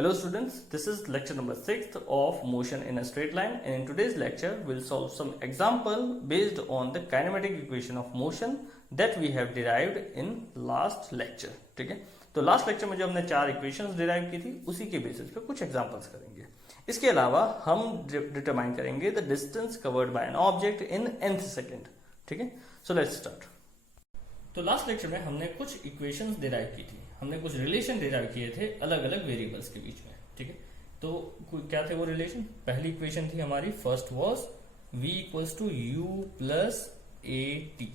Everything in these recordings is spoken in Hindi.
Hello students, this is lecture number 6 of motion in a straight line, and in today's lecture we'll solve some example based on the kinematic equation of motion that we have derived in last lecture. ठीक है, तो लास्ट लेक्चर में जो हमने 4 इक्वेशंस डिराइव की थी उसी के बेसिस पे कुछ एग्जांपल्स करेंगे। इसके अलावा हम डिटरमाइन करेंगे the distance covered by an object in nth second. ठीक है, सो लेट्स स्टार्ट। तो लास्ट लेक्चर में हमने कुछ इक्वेशंस डिराइव की थी, हमने कुछ रिलेशन डिराइव किए थे अलग अलग वेरिएबल्स के बीच में। ठीक है, तो क्या थे वो रिलेशन? पहली इक्वेशन थी हमारी, first was v equals to u plus a t.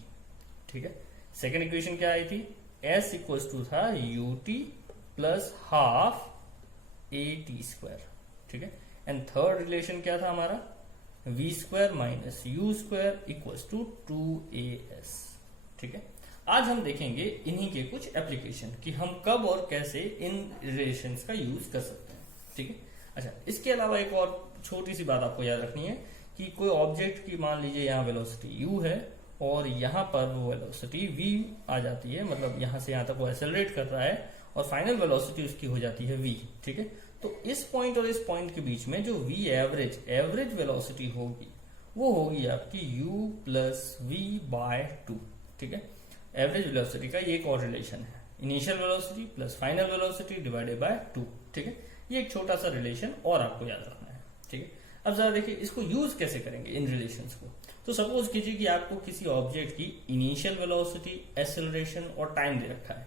ठीक है, सेकेंड इक्वेशन क्या आई थी? s इक्वल्स टू था ut plus half a t square. ठीक है, एंड थर्ड रिलेशन क्या था हमारा? v square minus u square equals to 2as। ठीक है, आज हम देखेंगे इन्हीं के कुछ एप्लीकेशन कि हम कब और कैसे इन रिलेशंस का यूज कर सकते हैं। ठीक है, अच्छा, इसके अलावा एक और छोटी सी बात आपको याद रखनी है कि कोई ऑब्जेक्ट की मान लीजिए यहाँ वेलोसिटी u है और यहाँ पर वो वेलोसिटी v आ जाती है, मतलब यहाँ से यहाँ तक वो एक्सेलरेट कर रहा है और फाइनल वेलोसिटी उसकी हो जाती है v। ठीक है, तो इस पॉइंट और इस पॉइंट के बीच में जो v एवरेज वेलोसिटी होगी वो होगी आपकी u प्लस v बाय 2। ठीक है, एवरेज वेलोसिटी का ये एक और रिलेशन है, initial velocity plus final velocity divided by 2। ठीक है, ये एक छोटा सा रिलेशन और आपको याद रखना है। ठीक है, अब जरा देखिए इसको यूज कैसे करेंगे इन रिलेशंस को। तो सपोज कीजिए कि आपको किसी ऑब्जेक्ट की इनिशियल वेलोसिटी, एक्सेलरेशन और टाइम दे रखा है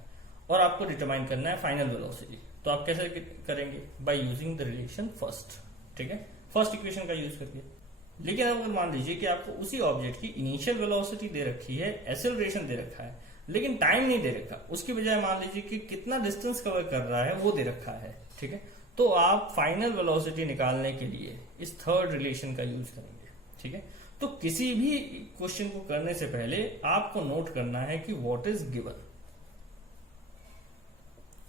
और आपको डिटरमाइन करना है फाइनल वेलोसिटी। तो आप कैसे करेंगे? By using the relation first. ठीक है, फर्स्ट इक्वेशन का यूज करके। लेकिन अगर मान लीजिए कि आपको उसी ऑब्जेक्ट की इनिशियल वेलोसिटी दे रखी है, एक्सेलरेशन दे रखा है, लेकिन टाइम नहीं दे रखा, उसकी बजाय मान लीजिए कि कितना डिस्टेंस कवर कर रहा है वो दे रखा है। ठीक है, तो आप फाइनल वेलोसिटी निकालने के लिए इस थर्ड रिलेशन का यूज करेंगे। ठीक है, तो किसी भी क्वेश्चन को करने से पहले आपको नोट करना है कि व्हाट इज गिवन।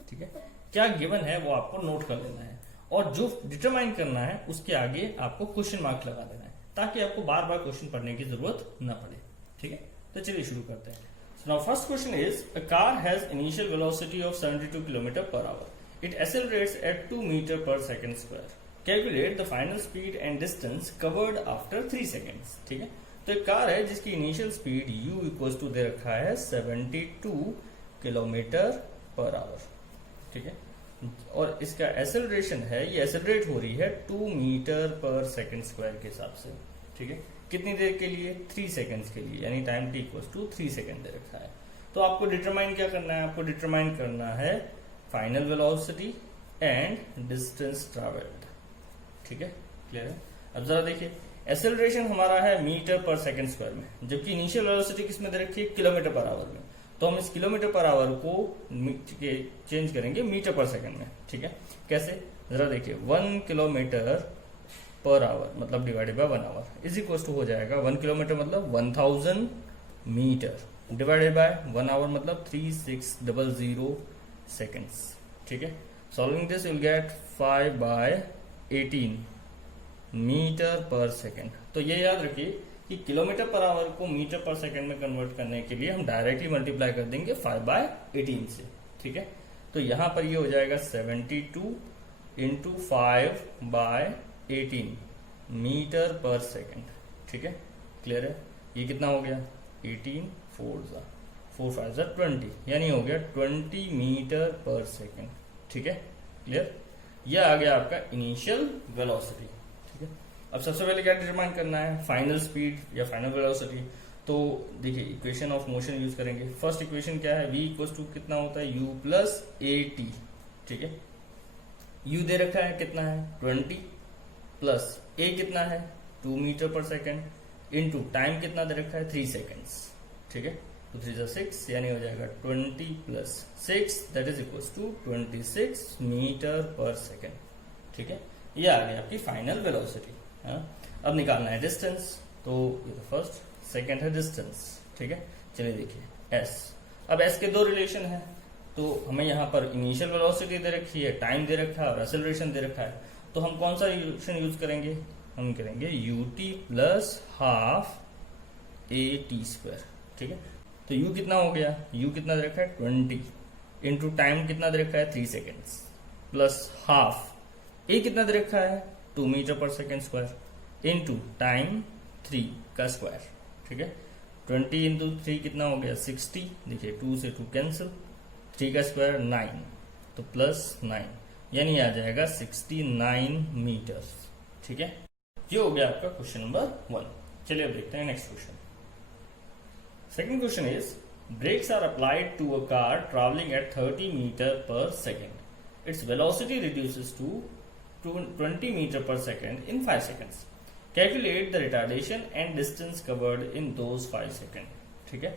ठीक है, क्या गिवन है वो आपको नोट कर लेना है और जो डिटरमाइन करना है उसके आगे आपको क्वेश्चन मार्क लगा देना है ताकि आपको बार बार क्वेश्चन पढ़ने की जरूरत न पड़े। ठीक है, तो चलिए शुरू करते हैं। So now first question is, a car has initial velocity of 72 km per hour. It accelerates at 2 meter per second square. Calculate the final speed and distance covered after 3 seconds. ठीक है, तो एक कार है जिसकी initial speed u equals to दे रखा है 72 किलोमीटर पर आवर। ठीक है, और इसका एक्सेलरेशन है, ये एक्सेलरेट हो रही है 2 मीटर पर सेकेंड स्क्वायर के हिसाब से। ठीक है, कितनी देर के लिए? 3 सेकेंड्स के लिए, यानी time t equals to 3 second दे रखा है। तो आपको डिटरमाइन क्या करना है? आपको डिटरमाइन करना है final velocity and distance travelled. ठीक है, क्लियर है? अब जरा देखिए, एक्सेलरेशन हमारा है मीटर पर सेकेंड स्क्वायर में, जबकि इनिशियल वेलोसिटी किसमें दे रखी है? किलोमीटर पर आवर में। तो हम इस किलोमीटर पर आवर को चेंज करेंगे मीटर पर सेकेंड में। ठीक है, कैसे? जरा देखिए, 1 किलोमीटर पर आवर मतलब divided by 1 hour is equal to हो जाएगा 1 किलोमीटर मतलब 1000 मीटर डिवाइडेड बाय 1 आवर मतलब 3600 सेकेंड्स। ठीक है, solving this will get 5/18 metre पर सेकेंड। तो ये याद रखिए कि किलोमीटर पर आवर को मीटर पर सेकेंड में कन्वर्ट करने के लिए हम डायरेक्टली मल्टीप्लाई कर देंगे 5/18 से। ठीक है, तो यहां पर ये हो जाएगा 72 इंटू 5/18 मीटर पर सेकेंड। ठीक है, क्लियर है? ये कितना हो गया? 18 4 5 20, यानी हो गया 20 मीटर पर सेकेंड। ठीक है, क्लियर? यह आ गया आपका इनिशियल वेलोसिटी। ठीक है, अब सबसे पहले क्या डिटरमाइन करना है? फाइनल स्पीड या फाइनल वेलोसिटी। तो देखिए, इक्वेशन ऑफ मोशन यूज करेंगे। फर्स्ट इक्वेशन क्या है? v इक्वल्स टू कितना होता है? u plus a t. ठीक है, u दे रखा है कितना है? 20 प्लस a कितना है? 2 मीटर पर सेकेंड इंटू टाइम कितना दे रखा है? 3 सेकेंड्स। ठीक है, तो 3 6 यानी हो जाएगा 20 plus 6 that is equals to 26 metre पर सेकेंड। ठीक है, ये आ गई आपकी फाइनल वेलोसिटी। अब निकालना है डिस्टेंस, तो ये तो फर्स्ट, सेकेंड है डिस्टेंस। ठीक है, चलिए देखिए s। अब s के दो रिलेशन है, तो हमें यहाँ पर इनिशियल वेलोसिटी दे रखी है, टाइम दे रखा है और एक्सेलरेशन दे रखा है। तो हम कौन सा रिलेशन यूज करेंगे? हम करेंगे ut plus half a t square. ठीक है, तो u कितना हो गया? u कितना दे रखा है? 20 इंटू टाइम कितना दे रखा है? 3 सेकेंड्स प्लस हाफ ए कितना दे रखा है 2 मीटर पर सेकेंड स्क्वायर इनटू टाइम 3 का स्क्वायर, ठीक है। 20 इंटू 3 कितना हो गया 60, देखिए 2 से 2 कैंसिल, 3 का स्क्वायर 9, तो प्लस 9 यानी आ जाएगा 69 मीटर, ठीक है। ये हो गया आपका क्वेश्चन नंबर 1। चलिए अब देखते हैं next question. Second question is brakes are applied to a car traveling at 30 meter per second. Its velocity reduces to 20 meter per second in 5 seconds. Calculate the retardation and distance covered in those 5 seconds. ठीक है,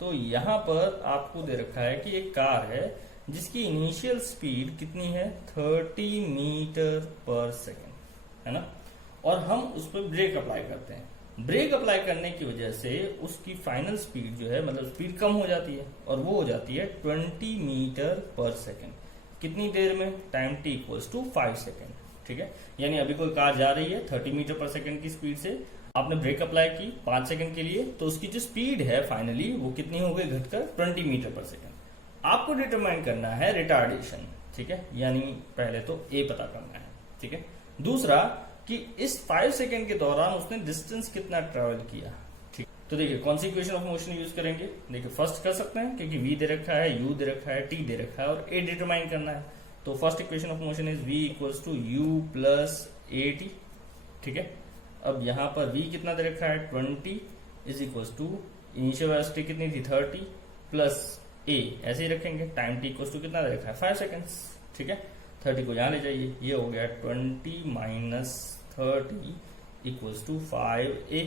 तो यहां पर आपको दे रखा है कि एक कार है जिसकी इनिशियल स्पीड कितनी है 30 मीटर पर सेकेंड, है ना, और हम उस पर ब्रेक अप्लाई करते हैं। ब्रेक अप्लाई करने की वजह से उसकी फाइनल स्पीड जो है, मतलब स्पीड कम हो जाती है और वो हो जाती है 20 मीटर पर सेकेंड। कितनी देर में, time t equals to 5 second, ठीक है। यानी अभी कोई कार जा रही है 30 मीटर पर सेकेंड की स्पीड से, आपने ब्रेक अप्लाई की 5 सेकेंड के लिए, तो उसकी जो स्पीड है फाइनली वो कितनी हो गई घटकर 20 मीटर पर सेकेंड। आपको डिटरमाइन करना है रिटार्डेशन, ठीक है, यानी पहले तो ए पता करना है, ठीक है। दूसरा कि इस 5 सेकेंड के दौरान उसने डिस्टेंस कितना ट्रेवल किया, ठीक। तो देखिए कौन सी इक्वेशन ऑफ मोशन यूज करेंगे, देखिए फर्स्ट कर सकते हैं क्योंकि v दे रखा है, u दे रखा है, t दे रखा है और a डिटरमाइन करना है। तो first equation of motion is v equals to u plus a t, ठीक है। अब यहां पर v कितना दे रखा है 20 is equals to initial velocity कितनी थी 30 प्लस a, ऐसे ही रखेंगे, टाइम t इक्वल्स टू कितना दे रखा है 5 सेकेंड्स, ठीक है। 30 को यहां ले जाइए, ये हो गया 20 माइनस 30 इक्वल्स टू 5a,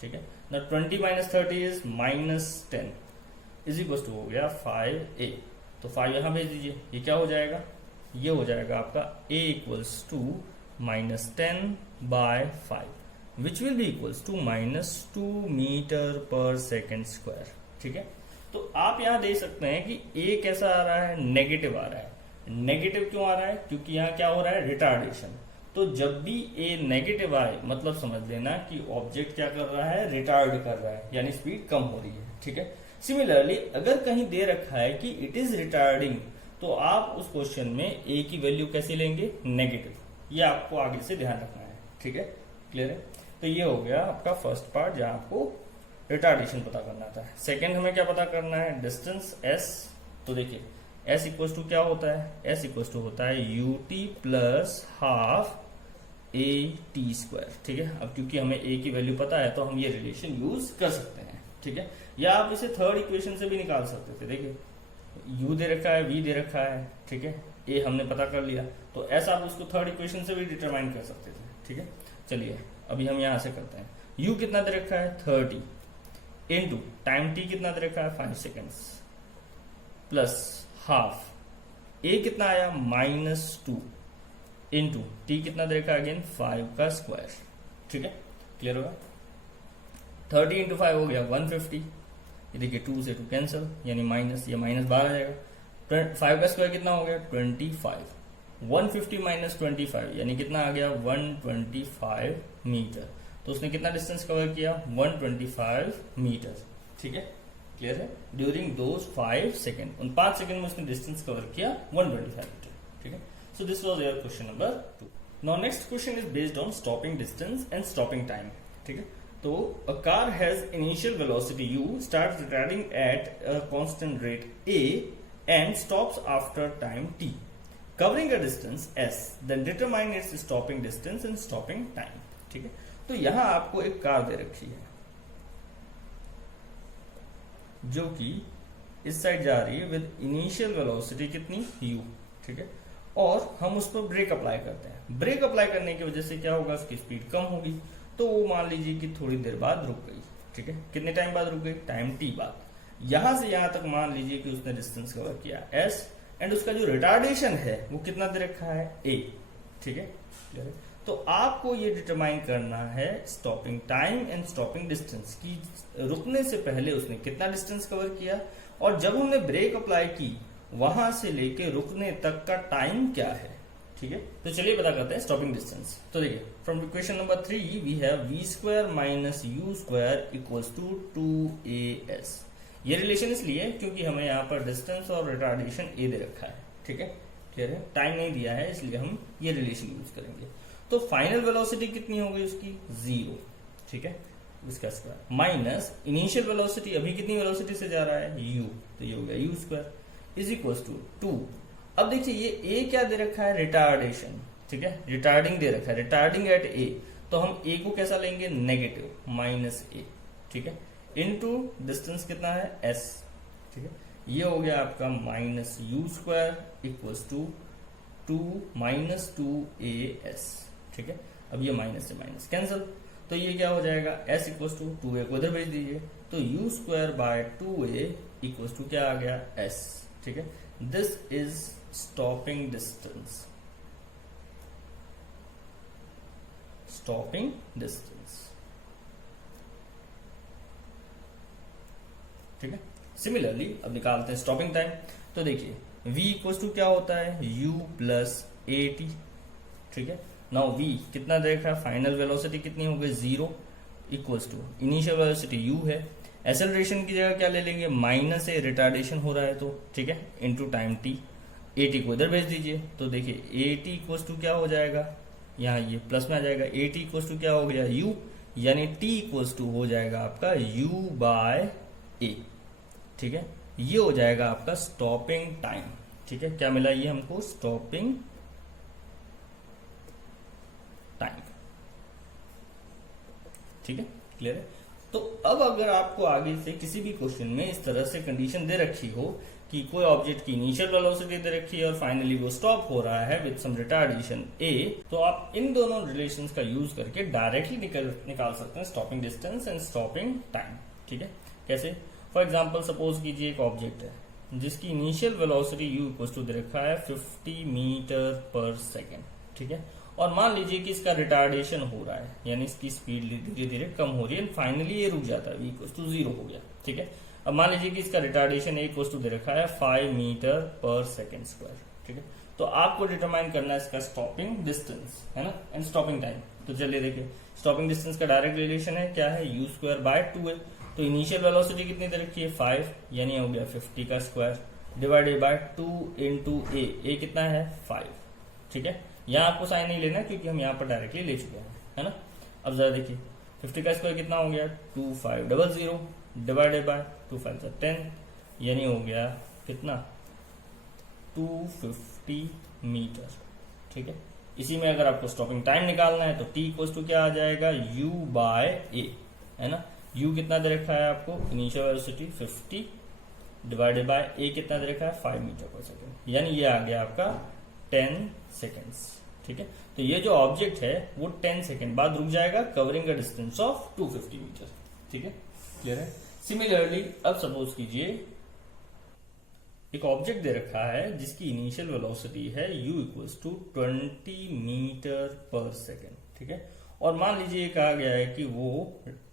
ठीक है ना। 20 minus 30 is minus 10 is equals to हो गया 5a, तो 5 यहां भेज दीजिए, ये क्या हो जाएगा, ये हो जाएगा आपका a equals to minus 10 by 5 which will be equals to minus 2 metre पर सेकेंड स्क्वायर, ठीक है। तो आप यहां देख सकते हैं कि a कैसा आ रहा है, नेगेटिव आ रहा है। नेगेटिव क्यों आ रहा है, क्योंकि यहाँ क्या हो रहा है रिटार्डेशन। तो जब भी ए नेगेटिव आए मतलब समझ लेना कि ऑब्जेक्ट क्या कर रहा है, रिटार्ड कर रहा है, यानी स्पीड कम हो रही है, ठीक है। सिमिलरली अगर कहीं दे रखा है कि इट इज रिटार्डिंग, तो आप उस क्वेश्चन में ए की वैल्यू कैसे लेंगे, नेगेटिव। ये आपको आगे से ध्यान रखना है, ठीक है, क्लियर है। तो ये हो गया आपका फर्स्ट पार्ट जहां आपको रिटार्डेशन पता करना था। सेकेंड हमें क्या पता करना है, डिस्टेंस एस। तो देखिए एस इक्वल्स टू क्या होता है, एस इक्वल्स टू होता है u t plus half a t square, ठीक है। अब क्योंकि हमें ए की वैल्यू पता है तो हम ये रिलेशन यूज कर सकते हैं, ठीक है। या आप इसे थर्ड इक्वेशन से भी निकाल सकते थे, देखिए यू दे रखा है, वी दे रखा है, ठीक है, ए हमने पता कर लिया, तो ऐसा आप उसको थर्ड इक्वेशन से भी डिटरमाइन कर सकते थे, ठीक है। चलिए अभी हम यहां से करते हैं, यू कितना दे रखा है 30 इंटू टाइम टी कितना दे रखा है 5 सेकेंड्स प्लस हाफ, ए कितना आया -2 इंटू टी कितना दे रखा है अगेन 5 का स्क्वायर, ठीक है, क्लियर होगा। 30 इंटू 5 हो गया 150, ये देखिए 2 से 2 कैंसिल यानी माइनस, ये माइनस बाहर आ जाएगा। 5 का स्क्वायर कितना हो गया 25, 150 माइनस 25 यानी कितना आ गया 125 मीटर। तो उसने कितना डिस्टेंस कवर किया 125 मीटर, ठीक है, क्लियर है। ड्यूरिंग दोज 5 सेकेंड, उन 5 सेकेंड में उसने डिस्टेंस कवर किया 125 मीटर, ठीक है। So this was your question number 2. Now next question is based on stopping distance and stopping time. ठीक है, तो a car has initial velocity u, starts retarding at a constant rate a and stops after time t, covering a distance s. Then determine its stopping distance and stopping time. ठीक है, तो यहां आपको एक कार दे रखी है जो कि इस साइड जा रही है विद इनिशियल वेलोसिटी कितनी u, ठीक है, और हम उस पर ब्रेक अप्लाई करते हैं। ब्रेक अप्लाई करने की वजह से क्या होगा, उसकी स्पीड कम होगी, तो वो मान लीजिए कि थोड़ी देर बाद रुक गई, ठीक है। कितने टाइम बाद रुक गई, टाइम टी बाद। यहां से यहां तक मान लीजिए कि उसने डिस्टेंस कवर किया एस, एंड उसका जो रिटार्डेशन है वो कितना दे रखा है ए, ठीक है, क्लियर है। तो आपको ये डिटरमाइन करना है stopping time and stopping distance की, रुकने से पहले उसने कितना डिस्टेंस कवर किया और जब हमने ब्रेक अप्लाई की वहां से लेके रुकने तक का टाइम क्या है, ठीक है। तो चलिए पता करते हैं स्टॉपिंग डिस्टेंस। तो देखिए from equation number 3 we have v square minus u square equals to 2as। ये रिलेशन इसलिए क्योंकि हमें यहाँ पर डिस्टेंस और रिटार्डेशन a दे रखा है, ठीक है, क्लियर है। टाइम नहीं दिया है इसलिए हम ये रिलेशन यूज करेंगे। तो फाइनल वेलोसिटी कितनी होगी उसकी 0, ठीक है, इसका स्क्वायर माइनस इनिशियल वेलोसिटी, अभी कितनी वेलोसिटी से जा रहा है u, तो ये हो गया u square is equal to 2। अब देखिए ये a क्या दे रखा है, रिटार्डेशन, ठीक है, रिटार्डिंग दे रखा है, रिटार्डिंग एट a, तो हम a को कैसा लेंगे, नेगेटिव माइनस a, ठीक है, इनटू डिस्टेंस कितना है s, ठीक है, ये हो गया आपका minus u square equals to 2 minus 2as, ठीक है। अब ये माइनस से माइनस कैंसिल, तो ये क्या हो जाएगा, s इक्वल्स टू 2a को इधर भेज दीजिए, तो u square by 2a equals to क्या आ गया s, ठीक है। This is stopping distance, stopping distance, ठीक है। सिमिलरली अब निकालते हैं स्टॉपिंग टाइम, तो देखिए v इक्वल्स टू क्या होता है u प्लस at, ठीक है। नाउ v कितना देखा, फाइनल वेलोसिटी कितनी हो गई 0 equals to initial velocity u है, एक्सेलरेशन की जगह क्या ले लेंगे, माइनस है, रिटार्डेशन हो रहा है तो, ठीक है, इनटू टाइम t, at को इधर भेज दीजिए, तो देखिए at इक्वल्स टू क्या हो जाएगा, यहाँ ये प्लस में आ जाएगा, at इक्वल्स टू क्या हो गया u, यानी t इक्वल्स टू हो जाएगा आपका u बाय a, ठीक है, ये हो जाएगा आपका स्टॉपिंग टाइम, ठीक है। क्या मिला ये हमको, स्टॉपिंग टाइम, ठीक है, क्लियर है। तो अब अगर आपको आगे से किसी भी क्वेश्चन में इस तरह से कंडीशन दे रखी हो कि कोई ऑब्जेक्ट की इनिशियल वेलोसिटी दे रखी है और फाइनली वो स्टॉप हो रहा है विद सम रिटार्डेशन a, तो आप इन दोनों रिलेशंस का यूज करके डायरेक्टली निकाल सकते हैं stopping distance and stopping time, ठीक है। कैसे, फॉर एग्जाम्पल सपोज कीजिए एक ऑब्जेक्ट है जिसकी initial velocity u equal to दे रखा है 50 मीटर पर सेकेंड, ठीक है, और मान लीजिए कि इसका रिटार्डेशन हो रहा है, यानी इसकी स्पीड धीरे धीरे कम हो रही है, फाइनली ये रुक जाता है, v इक्वल टू 0 हो गया, ठीक है। अब मान लीजिए कि इसका रिटार्डेशन इक्वल टू दे रखा है 5 मीटर पर सेकेंड स्क्वायर, ठीक है। तो आपको डिटरमाइन करना है इसका स्टॉपिंग डिस्टेंस, है ना, एंड स्टॉपिंग टाइम। तो चलिए देखिए, स्टॉपिंग डिस्टेंस का डायरेक्ट रिलेशन है, क्या है, u स्क्वायर बाय 2a, तो इनिशियल वेलोसिटी कितनी दे रखी है 5, यानी हो गया 50 का square divided by 2 into a कितना है 5, ठीक है। यहाँ आपको साइन नहीं लेना क्योंकि हम यहाँ पर डायरेक्टली ले चुके हैं, है ना। अब जरा देखिए 50 का स्क्वायर कितना हो गया 2500 डिवाइडेड बाय 2 5 10, यानी हो गया कितना 250 मीटर, ठीक है। इसी में अगर आपको स्टॉपिंग टाइम निकालना है तो t इक्वल टू क्या आ जाएगा u बाय a, है ना। u कितना दे रखा है आपको, initial velocity 50 divided bye a कितना दे रखा है 5 मीटर पर सेकेंड, यानी ये आ गया आपका 10 सेकेंड्स, ठीक है। तो ये जो ऑब्जेक्ट है वो 10 सेकेंड बाद रुक जाएगा covering a distance of 250 metre, ठीक है, क्लियर है। सिमिलरली अब सपोज कीजिए एक ऑब्जेक्ट दे रखा है जिसकी इनिशियल वेलोसिटी है u इक्वल्स टू 20 मीटर पर सेकेंड, ठीक है, और मान लीजिए कहा गया है कि वो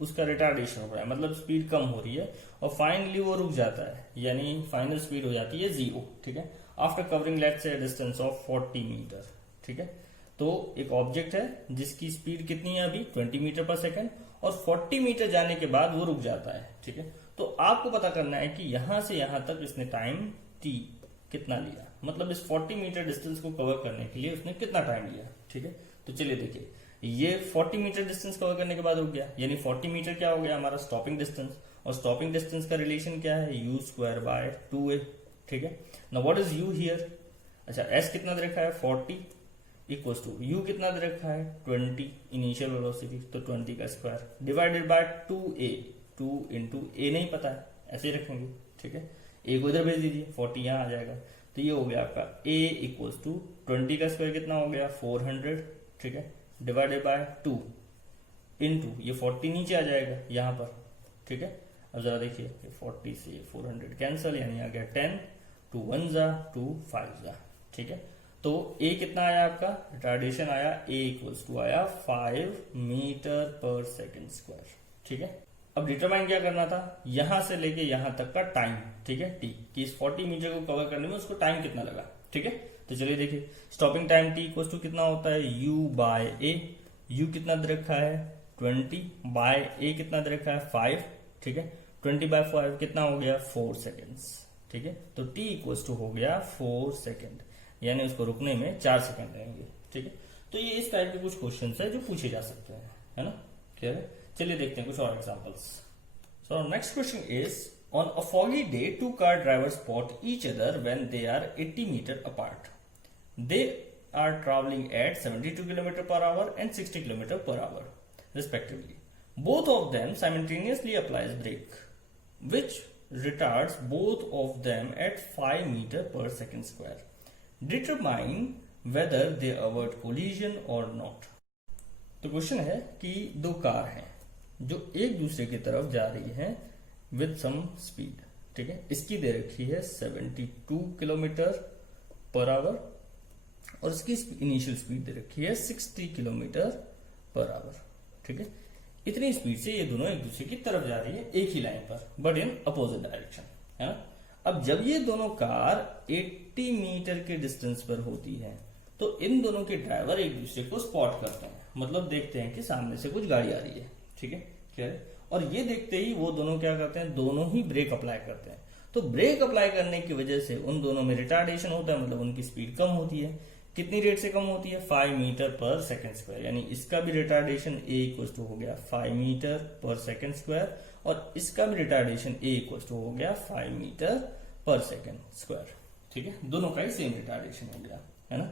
उसका रिटार्डेशन हो रहा है, मतलब स्पीड कम हो रही है और फाइनली वो रुक जाता है, यानी फाइनल स्पीड हो जाती है 0, ठीक है, after covering let's say distance of 40 metre, ठीक है। तो एक ऑब्जेक्ट है जिसकी स्पीड कितनी है अभी 20 मीटर पर सेकेंड, और 40 मीटर जाने के बाद वो रुक जाता है, ठीक है। तो आपको पता करना है कि यहां से यहां तक इसने टाइम t कितना लिया, मतलब इस 40 मीटर डिस्टेंस को कवर करने के लिए उसने कितना टाइम लिया, ठीक है। तो चलिए देखिए, ये 40 मीटर डिस्टेंस कवर करने के बाद रुक गया, यानी 40 मीटर क्या हो गया हमारा स्टॉपिंग डिस्टेंस, और स्टॉपिंग डिस्टेंस का रिलेशन क्या है u स्क्वायर बाय 2a, ठीक है। Now what is u here, अच्छा s कितना दे रखा है 40 इक्वल्स टू u कितना दे रखा है 20 इनिशियल वेलोसिटी, तो 20 का square divided bye 2a, 2 into a नहीं पता है, ऐसे ही रखेंगे, ठीक है। a को इधर भेज दीजिए, 40 यहाँ आ जाएगा, तो ये हो गया आपका a इक्वल्स टू 20 का स्क्वायर कितना हो गया 400, ठीक है, डिवाइडेड बाय 2 इंटू ये 40 नीचे आ जाएगा यहाँ पर, ठीक है। अब जरा देखिए 40 से 400 कैंसिल, यानी आ गया 10, 2 1 जा 2 5 जा, ठीक है। तो a कितना आया आपका, रिटार्डेशन आया a इक्वल्स टू आया 5 मीटर पर सेकेंड स्क्वायर, ठीक है। अब डिटरमाइन क्या करना था, यहां से लेके यहां तक का टाइम, ठीक है, t, कि इस 40 मीटर को कवर करने में उसको टाइम कितना लगा, ठीक है। तो चलिए देखिए, stopping time t equals to कितना होता है u बाय a, u कितना दे रखा है 20 बाय a कितना दे रखा है 5, ठीक है, 20 बाय 5 कितना हो गया 4 सेकेंड्स, ठीक है। तो t इक्वल्स टू हो गया 4 सेकेंड, यानी उसको रुकने में 4 सेकेंड लगेंगे, ठीक है, तो ये इस टाइप के कुछ क्वेश्चन है जो पूछे जा सकते हैं, है ना, क्लियर है। चलिए देखते हैं कुछ और examples. So next question is on a foggy day two car drivers spot each other when they are 80 metre apart. They are traveling at 72 km per hour and 60 km per hour respectively. Both of them simultaneously applies brake, which retards both of them at 5 meter per second square. Determine whether they avoid collision or not. तो क्वेश्चन है कि दो कार हैं जो एक दूसरे की तरफ जा रही हैं विद सम स्पीड, ठीक है, इसकी दे रखी है 72 किलोमीटर पर आवर और इसकी इनिशियल स्पीड दे रखी है 60 किलोमीटर पर आवर, ठीक है। इतनी स्पीड से ये दोनों एक दूसरे की तरफ जा रही है एक ही लाइन पर, बट इन अपोजिट डायरेक्शन, है ना। अब जब ये दोनों कार 80 मीटर के डिस्टेंस पर होती है तो इन दोनों के ड्राइवर एक दूसरे को स्पॉट करते हैं, मतलब देखते हैं कि सामने से कुछ गाड़ी आ रही है, ठीक है, क्लियर है। और ये देखते ही वो दोनों क्या करते हैं, दोनों ही ब्रेक अप्लाई करते हैं। तो ब्रेक अप्लाई करने की वजह से उन दोनों में रिटार्डेशन होता है, मतलब उनकी स्पीड कम होती है। कितनी रेट से कम होती है, 5 मीटर पर सेकेंड स्क्वायर, यानी इसका भी रिटार्डेशन ए इक्वल टू हो गया 5 मीटर पर सेकेंड स्क्वायर और इसका भी रिटार्डेशन ए इक्वल टू हो गया 5 मीटर पर सेकेंड स्क्वायर, ठीक है, दोनों का ही सेम रिटार्डेशन हो गया, है ना।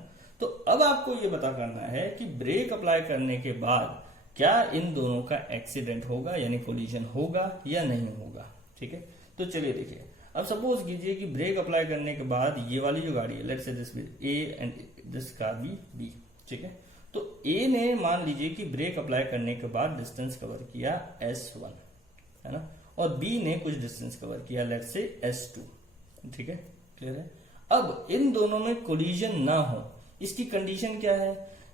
तो अब आपको ये पता करना है कि ब्रेक अप्लाई करने के बाद क्या इन दोनों का एक्सीडेंट होगा, यानी कोलिजन होगा या नहीं होगा, ठीक है। तो चलिए देखिए, अब सपोज कीजिए कि ब्रेक अप्लाई करने के बाद ये वाली जो गाड़ी है, let's say this A and this car B B, ठीक है। तो ए ने मान लीजिए कि ब्रेक अप्लाई करने के बाद डिस्टेंस कवर किया S1, है ना, और बी ने कुछ डिस्टेंस कवर किया लेट्स से S2, ठीक है, क्लियर है। अब इन दोनों में कोलिजन ना हो, इसकी कंडीशन क्या है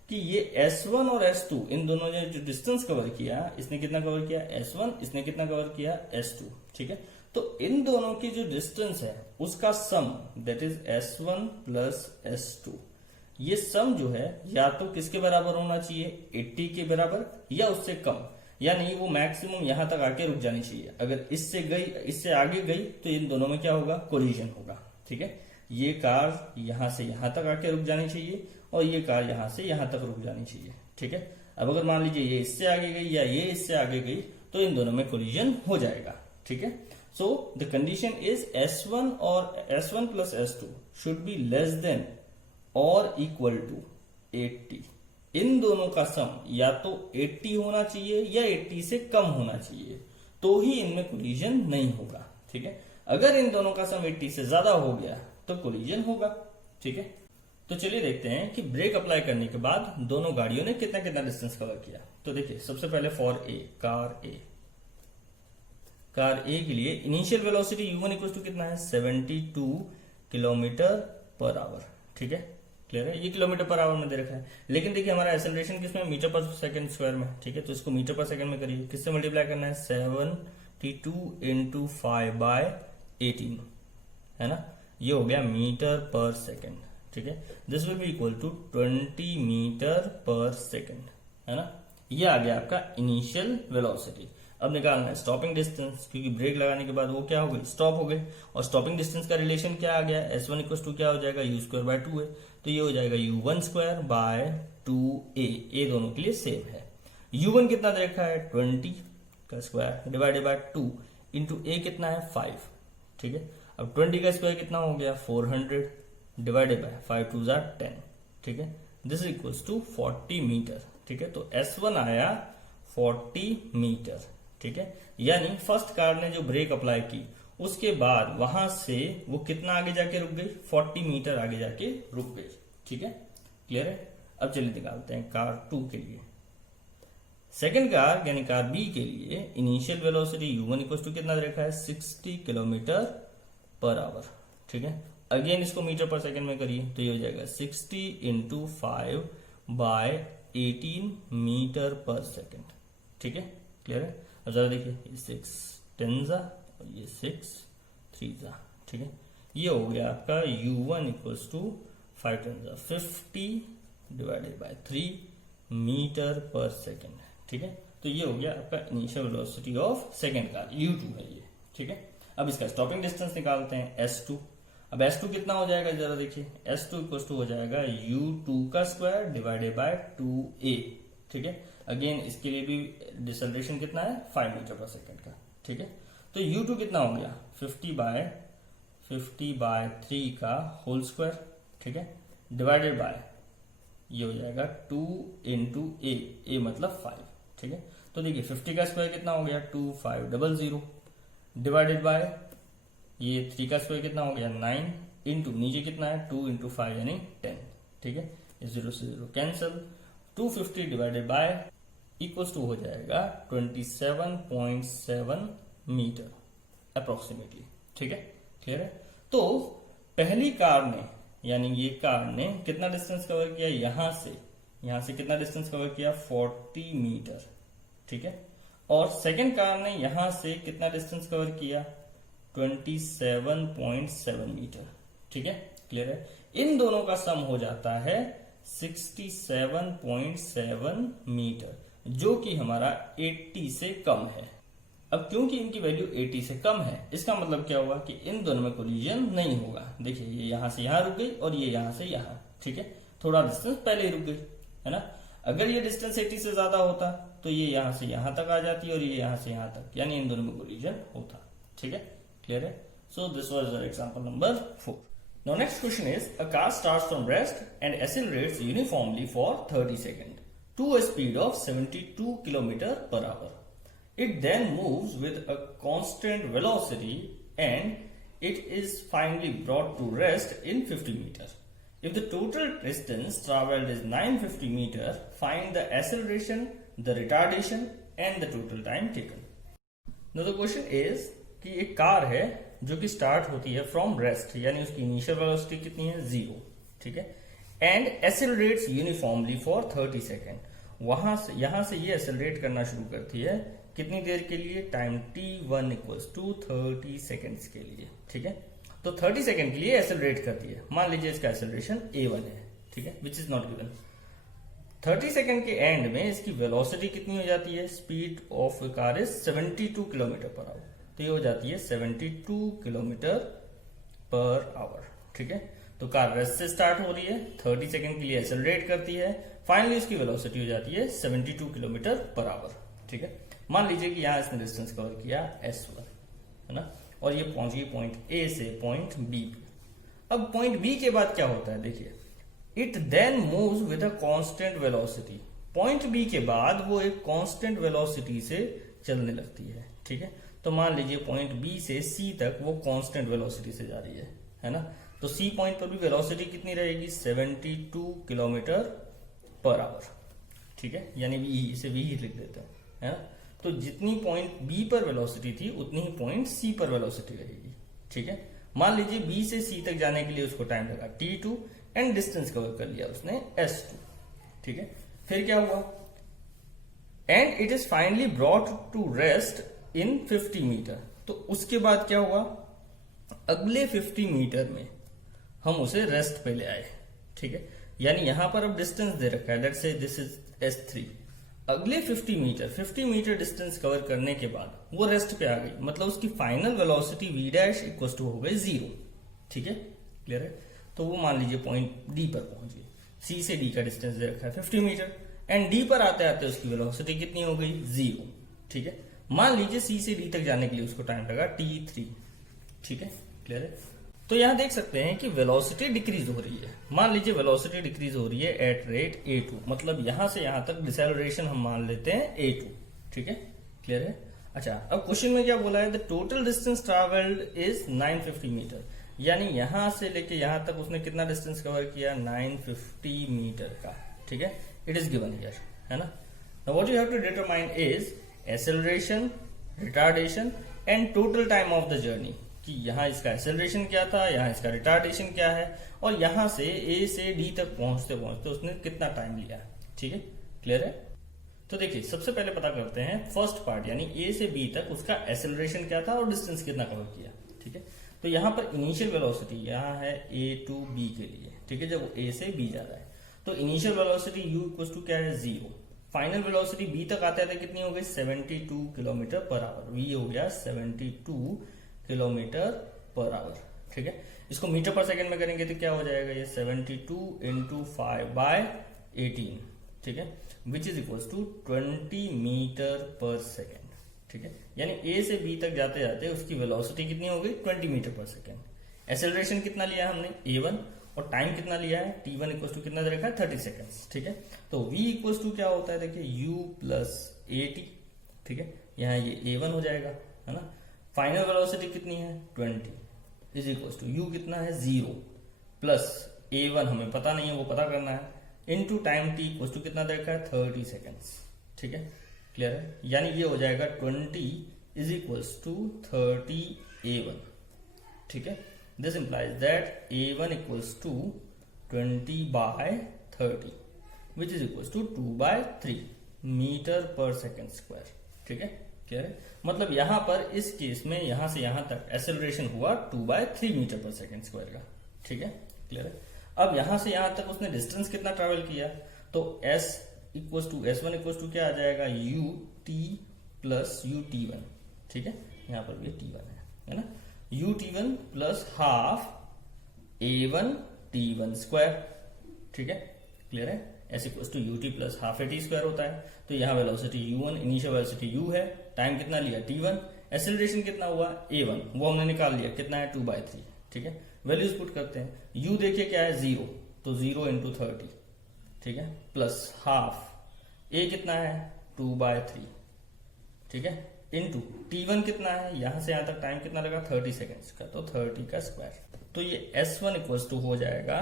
कि ये S1 और S2 इन दोनों ने जो डिस्टेंस कवर किया, इसने कितना कवर किया S1, इसने कितना कवर किया S2, ठीक है। तो इन दोनों की जो डिस्टेंस है उसका सम that is S1 plus S2, ये सम जो है या तो किसके बराबर होना चाहिए, 80 के बराबर या उससे कम, यानी वो मैक्सिमम यहां तक आके रुक जानी चाहिए। अगर इससे आगे गई तो इन दोनों में क्या होगा, कोलिजन होगा, ठीक है। ये कार यहां से यहां तक आके रुक जानी चाहिए और ये कार यहां से यहां तक रुक जानी चाहिए, ठीक है। अब अगर मान लीजिए ये इससे आगे गई या ये इससे आगे गई तो इन दोनों में कोलिजन हो जाएगा, ठीक है। So the condition is S1 plus S2 should be less than or equal to 80. इन दोनों का सम या तो 80 होना चाहिए या 80 से कम होना चाहिए, तो ही इनमें कोलिजन नहीं होगा, ठीक है। अगर इन दोनों का सम 80 से ज्यादा हो गया तो कोलिजन होगा, ठीक है। तो चलिए देखते हैं कि ब्रेक अप्लाई करने के बाद दोनों गाड़ियों ने कितना कितना डिस्टेंस कवर किया। तो देखिए सबसे पहले फॉर ए, कार ए के लिए initial velocity u1 equal to कितना है, 72 किलोमीटर पर आवर, ठीक है, क्लियर है। ये किलोमीटर पर आवर में दे रखा है, लेकिन देखिए हमारा एक्सेलरेशन किसमें, मीटर पर सेकंड स्क्वायर में, ठीक है। तो इसको मीटर पर सेकंड में करिए, किससे मल्टीप्लाई करना है, 72 इंटू 5/18, है ना, ये हो गया मीटर पर सेकंड, ठीक है। This will be equal to 20 metre per second, है ना। ये आ गया आपका इनिशियल वेलोसिटी। अब निकालना है स्टॉपिंग डिस्टेंस, क्योंकि ब्रेक लगाने के बाद वो क्या हो गई, स्टॉप हो गई। और स्टॉपिंग डिस्टेंस का रिलेशन क्या आ गया, S1 इक्वल टू क्या हो जाएगा, u²/2 है, तो ये हो जाएगा u1²/2a, ए दोनों के लिए सेम है। u1 कितना दे रखा है, 20 का स्क्वायर डिवाइडेड बाय 2 इंटू ए कितना है 5, ठीक है। अब 20 का स्क्वायर कितना हो गया 400 डिवाइडेड बाय 5 2 10, ठीक है। This is equal to 40 metre, ठीक है। तो S1 आया 40 मीटर, ठीक है। यानी फर्स्ट कार ने जो ब्रेक अप्लाई की उसके बाद वहां से वो कितना आगे जाके रुक गई, 40 मीटर आगे जाके रुक गई, ठीक है, क्लियर है। अब चलिए निकालते हैं कार 2 के लिए। सेकंड कार यानी कार बी के लिए initial velocity u1 equal to कितना रखा है, 60 किलोमीटर पर आवर, ठीक है। अगेन इसको मीटर पर सेकंड में करिए तो ये हो जाएगा 60 इंटू 5/18 मीटर पर सेकंड, ठीक है, क्लियर है। अब जरा देखिए, ये 6 10 और ये 6 3, ठीक है। ये हो गया आपका u1 equals to 5 10 50 divided by 3 metre per second, ठीक है। तो ये हो गया आपका initial velocity of second car, u2 है ये, ठीक है। अब इसका स्टॉपिंग डिस्टेंस निकालते हैं S2। अब S2 कितना हो जाएगा जरा देखिए, S2 इक्वल टू हो जाएगा U2 का स्क्वायर डिवाइडेड बाय 2A। ठीक है, अगेन इसके लिए भी डिसलेरेशन कितना है 5 मीटर पर सेकेंड का। ठीक है, तो U2 कितना हो गया 50/3 का होल स्क्वायर। ठीक है, डिवाइडेड बाय ये हो जाएगा 2 इंटू A मतलब 5। ठीक है, तो देखिए 50 का स्क्वायर कितना हो गया 2500 डिवाइडेड बाय ये 3 का स्क्वायर कितना हो गया 9 इंटू नीचे कितना है 2 इंटू 5 यानी 10। ठीक है, 0 से 0 cancel, 250 divided by equals to हो जाएगा 27.7 मीटर अप्रोक्सीमेटली। ठीक है, क्लियर है। तो पहली कार ने यानी ये कार ने कितना डिस्टेंस कवर किया, यहां से कितना डिस्टेंस कवर किया 40 मीटर। ठीक है, और सेकंड कार ने यहां से कितना डिस्टेंस कवर किया 27.7 मीटर। ठीक है, क्लियर है। इन दोनों का सम हो जाता है 67.7 मीटर, जो कि हमारा 80 से कम है। अब क्योंकि इनकी वैल्यू 80 से कम है, इसका मतलब क्या हुआ कि इन दोनों में कोलिजन नहीं होगा। देखिए ये यहां से यहां रुक गई और ये यहां से यहां। ठीक है, थोड़ा डिस्टेंस पहले ही रुक गई है ना। अगर ये डिस्टेंस 80 से ज्यादा होता तो ये यहां से यहां तक आ जाती और ये यहां से यहां तक, यानी इन दोनों में कोलिजन होता। ठीक है, क्लियर है। So this was our example number 4। Now next question is a car starts from rest and accelerates uniformly for 30 second to a speed of 72 kilometre per hour. It then moves with a constant velocity and it is finally brought to rest in 50 meters. If the total distance traveled is 950 meters, find the acceleration, the retardation and the total time taken. Now the question is कि एक कार है जो कि स्टार्ट होती है फ्रॉम रेस्ट, यानी उसकी इनिशियल वेलोसिटी कितनी है 0, ठीक है, and accelerates uniformly for 30 second. वहां से यहां से ये एक्सेलरेट करना शुरू करती है कितनी देर के लिए, time t1 equals to 30 seconds के लिए. ठीक है, तो 30 सेकेंड के लिए एक्सेलरेट करती है. मान लीजिए इसका एक्सेलरेशन a1 है, ठीक है, which is not given. 30 second के एंड में इसकी वेलोसिटी कितनी हो जाती है, speed of car is 72 kilometre per our, तो ये हो जाती है 72 किलोमीटर पर आवर. ठीक है, तो कार रेस्ट से स्टार्ट हो रही है, 30 सेकेंड के लिए एक्सेलरेट करती है, फाइनली उसकी वेलोसिटी हो जाती है 72 किलोमीटर पर आवर. ठीक है, मान लीजिए कि यहां इसने डिस्टेंस कवर किया S1 है ना, और ये पहुंच गई पॉइंट A से पॉइंट B पे. अब पॉइंट B के बाद क्या होता है, देखिए, it then moves with a constant velocity. Point B के बाद वो एक कांस्टेंट वेलोसिटी से चलने लगती है. ठीक है, तो मान लीजिए पॉइंट B से C तक वो कांस्टेंट वेलोसिटी से जा रही है ना, तो C पॉइंट पर भी वेलोसिटी कितनी रहेगी 72 किलोमीटर पर आवर. ठीक है, यानी इसे V लिख देते हैं, है ना. तो जितनी पॉइंट B पर वेलोसिटी थी उतनी ही पॉइंट C पर वेलोसिटी रहेगी. ठीक है, मान लीजिए B से C तक जाने के लिए उसको टाइम लगा t2 एंड डिस्टेंस कवर कर लिया उसने S2. ठीक है, फिर क्या हुआ, and it is finally brought to rest in 50 metre. तो उसके बाद क्या हुआ, अगले 50 मीटर में हम उसे रेस्ट पे ले आए. ठीक है, यानी यहां पर अब डिस्टेंस दे रखा है, let's say this is S3. अगले 50 मीटर डिस्टेंस कवर करने के बाद वो रेस्ट पे आ गई, मतलब उसकी final velocity v dash equal to हो गई 0. ठीक है, क्लियर है. तो वो मान लीजिए पॉइंट D पर पहुंच गई. C से D का डिस्टेंस दे रखा है 50 मीटर एंड D पर आते आते उसकी वेलोसिटी कितनी हो गई 0. ठीक है, मान लीजिए C से D तक जाने के लिए उसको टाइम लगा t3. ठीक है, क्लियर है. तो यहां देख सकते हैं कि वेलोसिटी डिक्रीज हो रही है. मान लीजिए वेलोसिटी डिक्रीज हो रही है एट रेट a2, मतलब यहां से यहां तक डिसेलरेशन हम मान लेते हैं a2. ठीक है, क्लियर है. अच्छा, अब क्वेश्चन में क्या बोला है, the total distance travelled is 950 metre, यानी यहां से लेके यहां तक उसने कितना डिस्टेंस कवर किया 950 मीटर का. ठीक है, इट इज गिवन हियर, है ना. Now what you have to determine is acceleration, retardation and total time of the journey, कि यहाँ इसका एक्सेलरेशन क्या था, यहाँ इसका रिटार्डेशन क्या है, और यहां से A से D तक पहुंचते पहुंचते उसने कितना टाइम लिया. ठीक है, क्लियर है. तो देखिए, सबसे पहले पता करते हैं फर्स्ट पार्ट, यानी A से B तक उसका एक्सेलरेशन क्या था और डिस्टेंस कितना कवर किया. ठीक है, तो यहां पर इनिशियल वेलोसिटी यहाँ है A टू B के लिए. ठीक है, जब वो A से B जा रहा है तो initial velocity U equal to क्या है 0. फाइनल वेलोसिटी B तक आते आते कितनी हो गई 72 किलोमीटर पर आवर. V हो गया 72 किलोमीटर पर आवर. ठीक है। इसको मीटर पर सेकंड में करेंगे तो क्या हो जाएगा, ये 72 इंटू 5/18, ठीक है, which is equal to 20 metre पर सेकेंड, ठीक है। यानी ए से बी तक जाते जाते उसकी वेलोसिटी कितनी हो गई, 20 मीटर पर सेकेंड। एक्सेलरेशन कितना लिया हमने, a1, और टाइम कितना लिया है, t1 इक्वल टू कितना दे रखा है, 30 सेकेंड्स, ठीक है। तो v इक्वल टू क्या होता है, देखिए u प्लस at, ठीक है, यहाँ ये a1 हो जाएगा, है ना। फाइनल वेलोसिटी कितनी है, 20 इज इक्वल टू u कितना है, 0 प्लस a1 हमें पता नहीं है, वो पता करना है, into time t equal to कितना दे रखा है, 30 सेकेंड्स, ठीक है, क्लियर है। यानी ये हो जाएगा 20 इज इक्वल टू 30 a1, ठीक है। This implies that a1 equals to 20/30 which is equals to 2/3 metre पर सेकेंड स्क्वायर, ठीक है, क्लियर है। मतलब यहां पर इस केस में यहां से यहां तक एक्सेलरेशन हुआ 2/3 मीटर पर सेकेंड स्क्वायर का, ठीक है, क्लियर है। अब यहां से यहां तक उसने डिस्टेंस कितना ट्रेवल किया, तो S1 इक्वल्स टू क्या आ जाएगा, ut प्लस ut1, ठीक है, यहां पर भी t1 है ना, ut1 plus half a1 t1 square, ठीक है, क्लियर है। S equals to ut plus half at square होता है। तो यहाँ velocity u1, initial velocity u है, टाइम कितना लिया t1, एक्सेलरेशन कितना हुआ a1, वो हमने निकाल लिया, कितना है 2/3, ठीक है। वैल्यूज पुट करते हैं, u देखिए क्या है 0, तो 0 इंटू 30, ठीक है, प्लस हाफ a कितना है 2/3, ठीक है, इनटू t1 कितना है, यहां से यहां तक टाइम कितना लगा 30 सेकेंड्स का, तो 30 का स्क्वायर। तो ये S1 इक्वल्स टू हो जाएगा,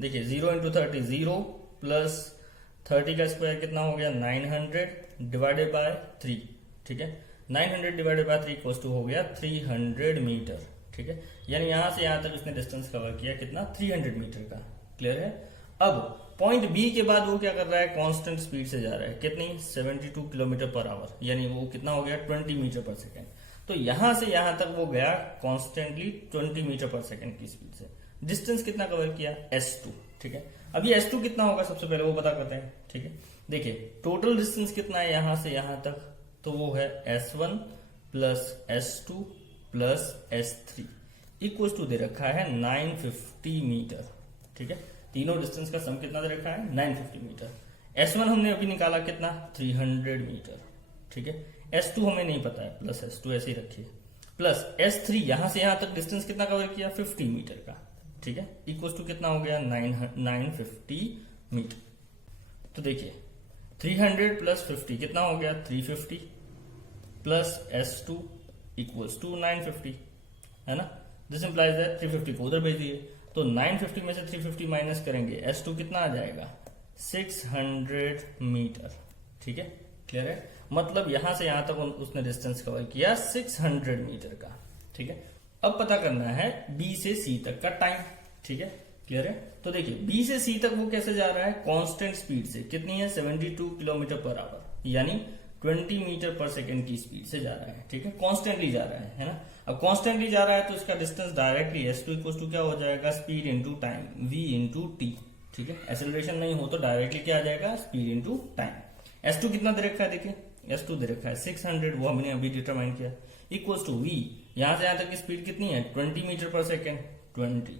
देखिए 0 इंटू 30 0 प्लस 30 का स्क्वायर कितना हो गया 900 डिवाइडेड बाय 3, ठीक है, 900 डिवाइडेड बाय 3 इक्वल्स टू हो गया 300 मीटर, ठीक है। यानी यहां से यहां तक उसने डिस्टेंस कवर किया कितना, 300 मीटर का, क्लियर है। अब पॉइंट बी के बाद वो क्या कर रहा है, कांस्टेंट स्पीड से जा रहा है, कितनी 72 किलोमीटर पर आवर, यानी वो कितना हो गया 20 मीटर पर सेकेंड। तो यहां से यहां तक वो गया कॉन्स्टेंटली 20 मीटर पर सेकेंड की स्पीड से। डिस्टेंस कितना कवर किया, S2, ठीक है। अब ये S2 कितना होगा सबसे पहले वो पता करते हैं, ठीक है। देखिए टोटल डिस्टेंस कितना है यहां से यहां तक, तो वो है S1 plus S2 plus S3 equal to दे रखा है 950 मीटर, ठीक है। तीनों डिस्टेंस का सम कितना दे रखा है 950 मीटर। S1 हमने अभी निकाला कितना 300 मीटर, ठीक है। S2 हमें नहीं पता है, प्लस S2 ऐसे ही रखिए, प्लस S3 यहां से यहां तक डिस्टेंस कितना कवर किया 50 मीटर का, ठीक है, इक्वल टू कितना हो गया 950 मीटर। तो देखिए 300 प्लस 50 कितना हो गया 350 प्लस S2 इक्वल्स टू 950, है ना। दिस इंप्लाइज दैट 350 को उधर भेज दिए, तो 950 में से 350 माइनस करेंगे, S2 कितना आ जाएगा 600 मीटर, ठीक है, क्लियर है। मतलब यहां से यहां तक उसने डिस्टेंस कवर किया 600 मीटर का, ठीक है। अब पता करना है B से C तक का टाइम, ठीक है, क्लियर है। तो देखिए B से C तक वो कैसे जा रहा है, कांस्टेंट स्पीड से, कितनी है 72 किलोमीटर पर आवर, यानी 20 मीटर पर सेकेंड की स्पीड से जा रहा है, ठीक है, कॉन्स्टेंटली जा रहा है ना। अब कॉन्स्टेंटली जा रहा है तो इसका distance directly S2 equal to क्या हो जाएगा, speed into time, v into T, ठीक है। एक्सेलरेशन नहीं हो तो डायरेक्टली क्या आ जाएगा, स्पीड इंटू टाइम। S2 कितना दे रखा है, देखिए S2 दे रखा है 600, वो हमने अभी डिटरमाइन किया, इक्वल टू v, यहां से यहां तक की स्पीड कितनी है 20 मीटर पर सेकेंड, 20,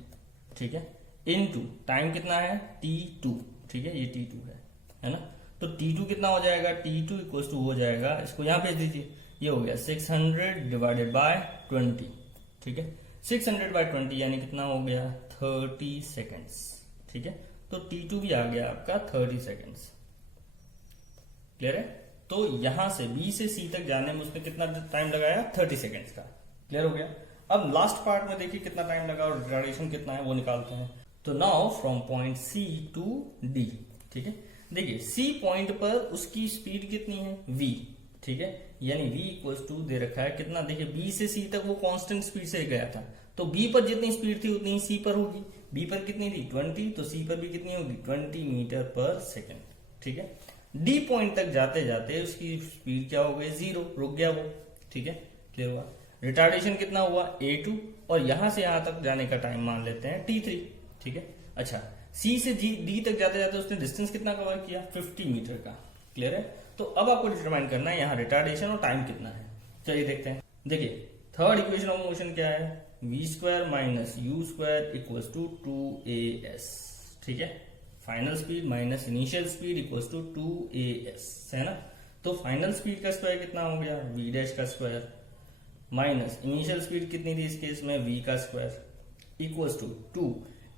ठीक है, इनटू टाइम कितना है t2, ठीक है, ये t2 है ना। तो t2 कितना हो जाएगा, t2 इक्वल टू हो जाएगा, इसको यहां भेज दीजिए, ये हो गया 600 डिवाइडेड बाय 20, ठीक है, 600 बाय 20 यानी कितना हो गया 30 सेकेंड्स, ठीक है। तो t2 भी आ गया आपका 30 सेकेंड्स, क्लियर है। तो यहां से B से C तक जाने में उसने कितना टाइम लगाया 30 सेकेंड्स का, क्लियर हो गया। अब लास्ट पार्ट में देखिए कितना टाइम लगा और रिटार्डेशन कितना है वो निकालते हैं। तो now from point C to D, ठीक है, देखिए C पॉइंट पर उसकी स्पीड कितनी है v, ठीक है, यानी v इक्वल्स टू दे रखा है कितना, देखिए B से C तक वो कांस्टेंट स्पीड से गया था, तो B पर जितनी स्पीड थी उतनी ही C पर होगी। B पर कितनी थी 20, तो C पर भी कितनी होगी 20 मीटर पर सेकेंड, ठीक है। D पॉइंट तक जाते जाते उसकी स्पीड क्या हो गई 0, रुक गया वो, ठीक है, क्लियर हुआ। रिटार्डेशन कितना हुआ a2, और यहां से यहां तक जाने का टाइम मान लेते हैं t3, ठीक है। अच्छा C से D तक जाते जाते उसने डिस्टेंस कितना कवर किया 50 मीटर का, क्लियर है। तो अब आपको डिटरमाइन करना है यहाँ रिटार्डेशन और टाइम कितना है, चलिए देखते हैं। देखिए थर्ड इक्वेशन ऑफ मोशन क्या है, v square minus u square equals to 2as, ठीक है। Final speed minus initial speed equals to 2as, है ना। तो फाइनल स्पीड का स्क्वायर कितना हो गया, v डैश का स्क्वायर माइनस इनिशियल स्पीड कितनी थी इस केस में, v का स्क्वायर इक्वल्स टू 2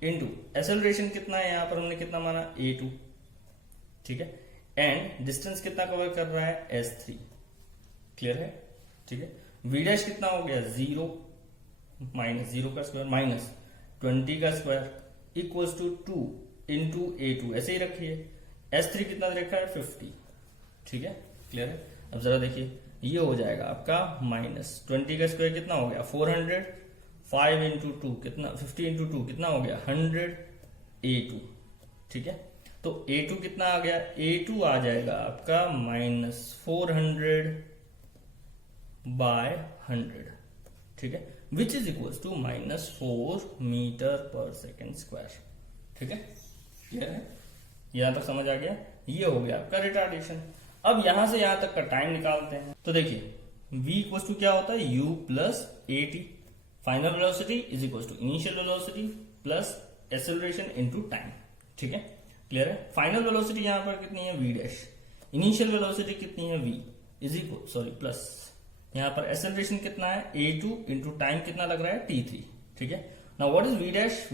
इंटू एक्सेलरेशन कितना है, यहां पर हमने कितना माना a2, ठीक है। एंड डिस्टेंस कितना कवर कर रहा है, s3, क्लियर है, ठीक है। v डैश कितना हो गया 0 माइनस 0 का स्क्वायर माइनस 20 का स्क्वायर इक्वल्स टू 2 इंटू a2, ऐसे ही रखिए। s3 कितना रखा है 50, ठीक है, क्लियर है। अब जरा देखिए ये हो जाएगा आपका माइनस 20 का स्क्वायर कितना हो गया 400, 5 इंटू 2 कितना 50 इंटू 2 कितना हो गया 100 a2, ठीक है। तो a2 कितना आ गया, a2 आ जाएगा आपका माइनस 400 बाय 100, ठीक है, which is equals to minus 4 metre पर सेकेंड स्क्वायर, ठीक है, क्लियर है। यहां तक समझ आ गया, ये हो गया आपका रिटार्डेशन। अब यहां से यहां तक का टाइम निकालते हैं, तो देखिए v इक्वल्स टू क्या होता है u plus at, final velocity is equals to initial velocity plus acceleration into time, ठीक है, क्लियर है। फाइनल वेलोसिटी यहां पर कितनी है v डैश, इनिशियल वेलोसिटी कितनी है v is equal sorry plus यहां पर एक्सेलरेशन कितना है a2 इंटू टाइम कितना लग रहा है t3, ठीक है। Now what is v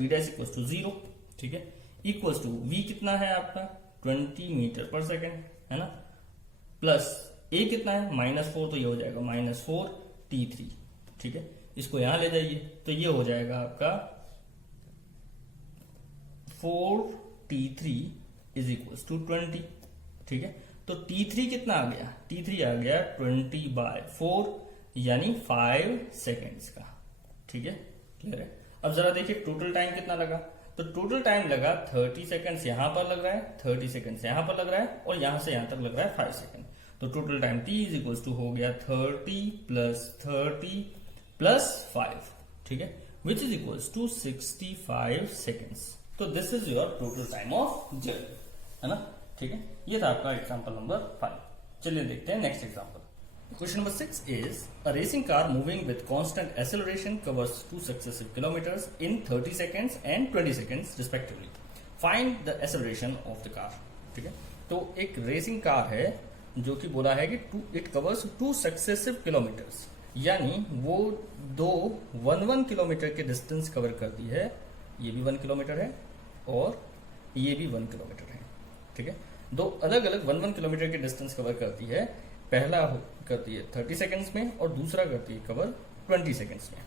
dash equals to 0, ठीक है, इक्वल्स टू v कितना है आपका 20 मीटर पर सेकेंड, है ना, प्लस a कितना है -4, तो ये हो जाएगा -4 t3, ठीक है। इसको यहां ले जाइए तो ये हो जाएगा आपका 4 t3 इज इक्वल्स टू 20, ठीक है। तो t3 कितना आ गया, t3 आ गया 20/4 यानी 5 सेकेंड्स का, ठीक है, क्लियर है। अब जरा देखिए टोटल टाइम कितना लगा, तो टोटल टाइम लगा 30 सेकंड्स यहां पर लग रहा है, 30 सेकंड्स यहां पर लग रहा है और यहां से यहां तक लग रहा है 5 सेकंड। तो total time t is equals to हो गया 30 प्लस 30 प्लस 5, ठीक है, which is equals to 65 seconds. तो this is your total time of journey, है ना, ठीक है। ये था आपका एग्जाम्पल नंबर 5। चलिए देखते हैं next example. Question number 6 is a racing car moving with constant acceleration covers 2 successive kilometers in 30 seconds and 20 seconds respectively. Find the acceleration of the car. ठीक है, तो एक रेसिंग कार है जो कि बोला है कि it covers 2 successive kilometers, यानी वो दो 1 किलोमीटर के डिस्टेंस कवर करती है, ये भी 1 किलोमीटर है और ये भी 1 किलोमीटर है, ठीक है। दो अलग अलग 1 किलोमीटर के डिस्टेंस कवर करती है, पहला करती है 30 सेकंड्स में और दूसरा करती है कवर 20 सेकंड्स में,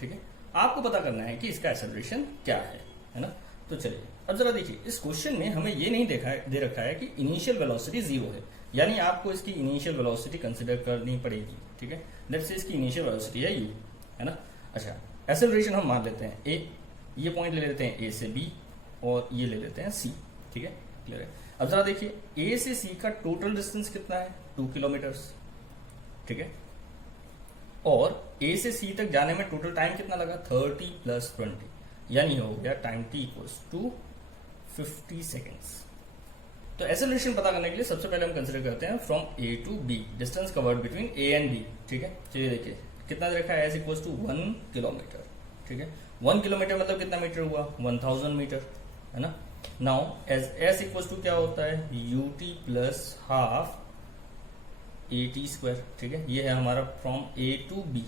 ठीक है। आपको पता करना है कि इसका एक्सेलरेशन क्या है ना। तो चलिए अब जरा देखिए, इस क्वेश्चन में हमें ये नहीं दे रखा है कि इनिशियल वेलोसिटी 0 है, यानी आपको इसकी इनिशियल वेलोसिटी कंसिडर करनी पड़ेगी, ठीक है। लेट्स से इसकी इनिशियल वेलोसिटी है u, है ना। अच्छा, एक्सेलरेशन हम मान लेते हैं a, ये पॉइंट ले लेते हैं a से b और ये ले लेते हैं c, ठीक है, क्लियर है। अब जरा देखिए a से c का टोटल डिस्टेंस कितना है 2 किलोमीटर्स, ठीक है, और a से c तक जाने में टोटल टाइम कितना लगा 30 प्लस 20, यानी हो गया time t equals to 50 seconds. तो एक्सेलरेशन पता करने के लिए सबसे पहले हम कंसिडर करते हैं from a to b, distance covered between a and b, ठीक है। चलिए देखिए कितना रखा है, s इक्वल्स टू 1 किलोमीटर, ठीक है। 1 किलोमीटर मतलब कितना मीटर हुआ 1000 मीटर, है ना। Now as s equals to क्या होता है ut plus half at square, ठीक है। ये है हमारा फ्रॉम a टू b,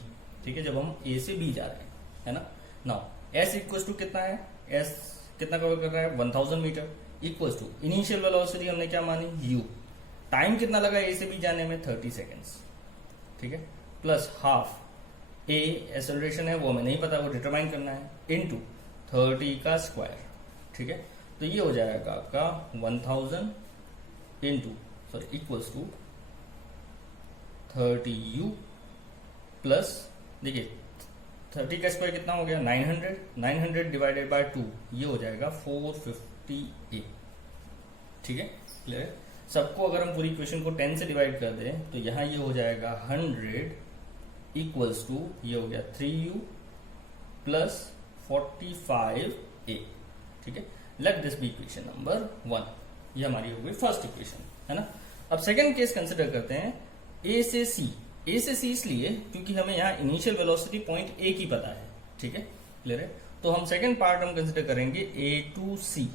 ठीक है, जब हम a से b जा रहे हैं, है ना। नाउ s इक्वल्स टू कितना है, s कितना कवर कर रहा है 1000 metre equals to initial velocity हमने क्या मानी u, टाइम कितना लगा a से b जाने में 30 सेकेंड्स, ठीक है, प्लस हाफ a एक्सेलरेशन है वो हमें नहीं पता, वो डिटरमाइन करना है, इनटू 30 का स्क्वायर, ठीक है। तो ये हो जाएगा आपका 1000 इक्वल्स टू 30u प्लस देखिए 30 का स्क्वायर कितना हो गया 900 डिवाइडेड बाय 2, ये हो जाएगा 450a, ठीक है, क्लियर है। सबको अगर हम पूरी इक्वेशन को 10 से डिवाइड कर दें तो यहां ये हो जाएगा 100 इक्वल्स टू ये हो गया 3u प्लस 45a, ठीक है। Let this be equation number 1, ये हमारी हो गई फर्स्ट इक्वेशन, है ना। अब सेकंड केस कंसिडर करते हैं a से c इसलिए क्योंकि हमें यहाँ इनिशियल वेलोसिटी पॉइंट a की पता है, ठीक है, क्लियर है। तो हम सेकंड पार्ट हम कंसिडर करेंगे ए टू सी।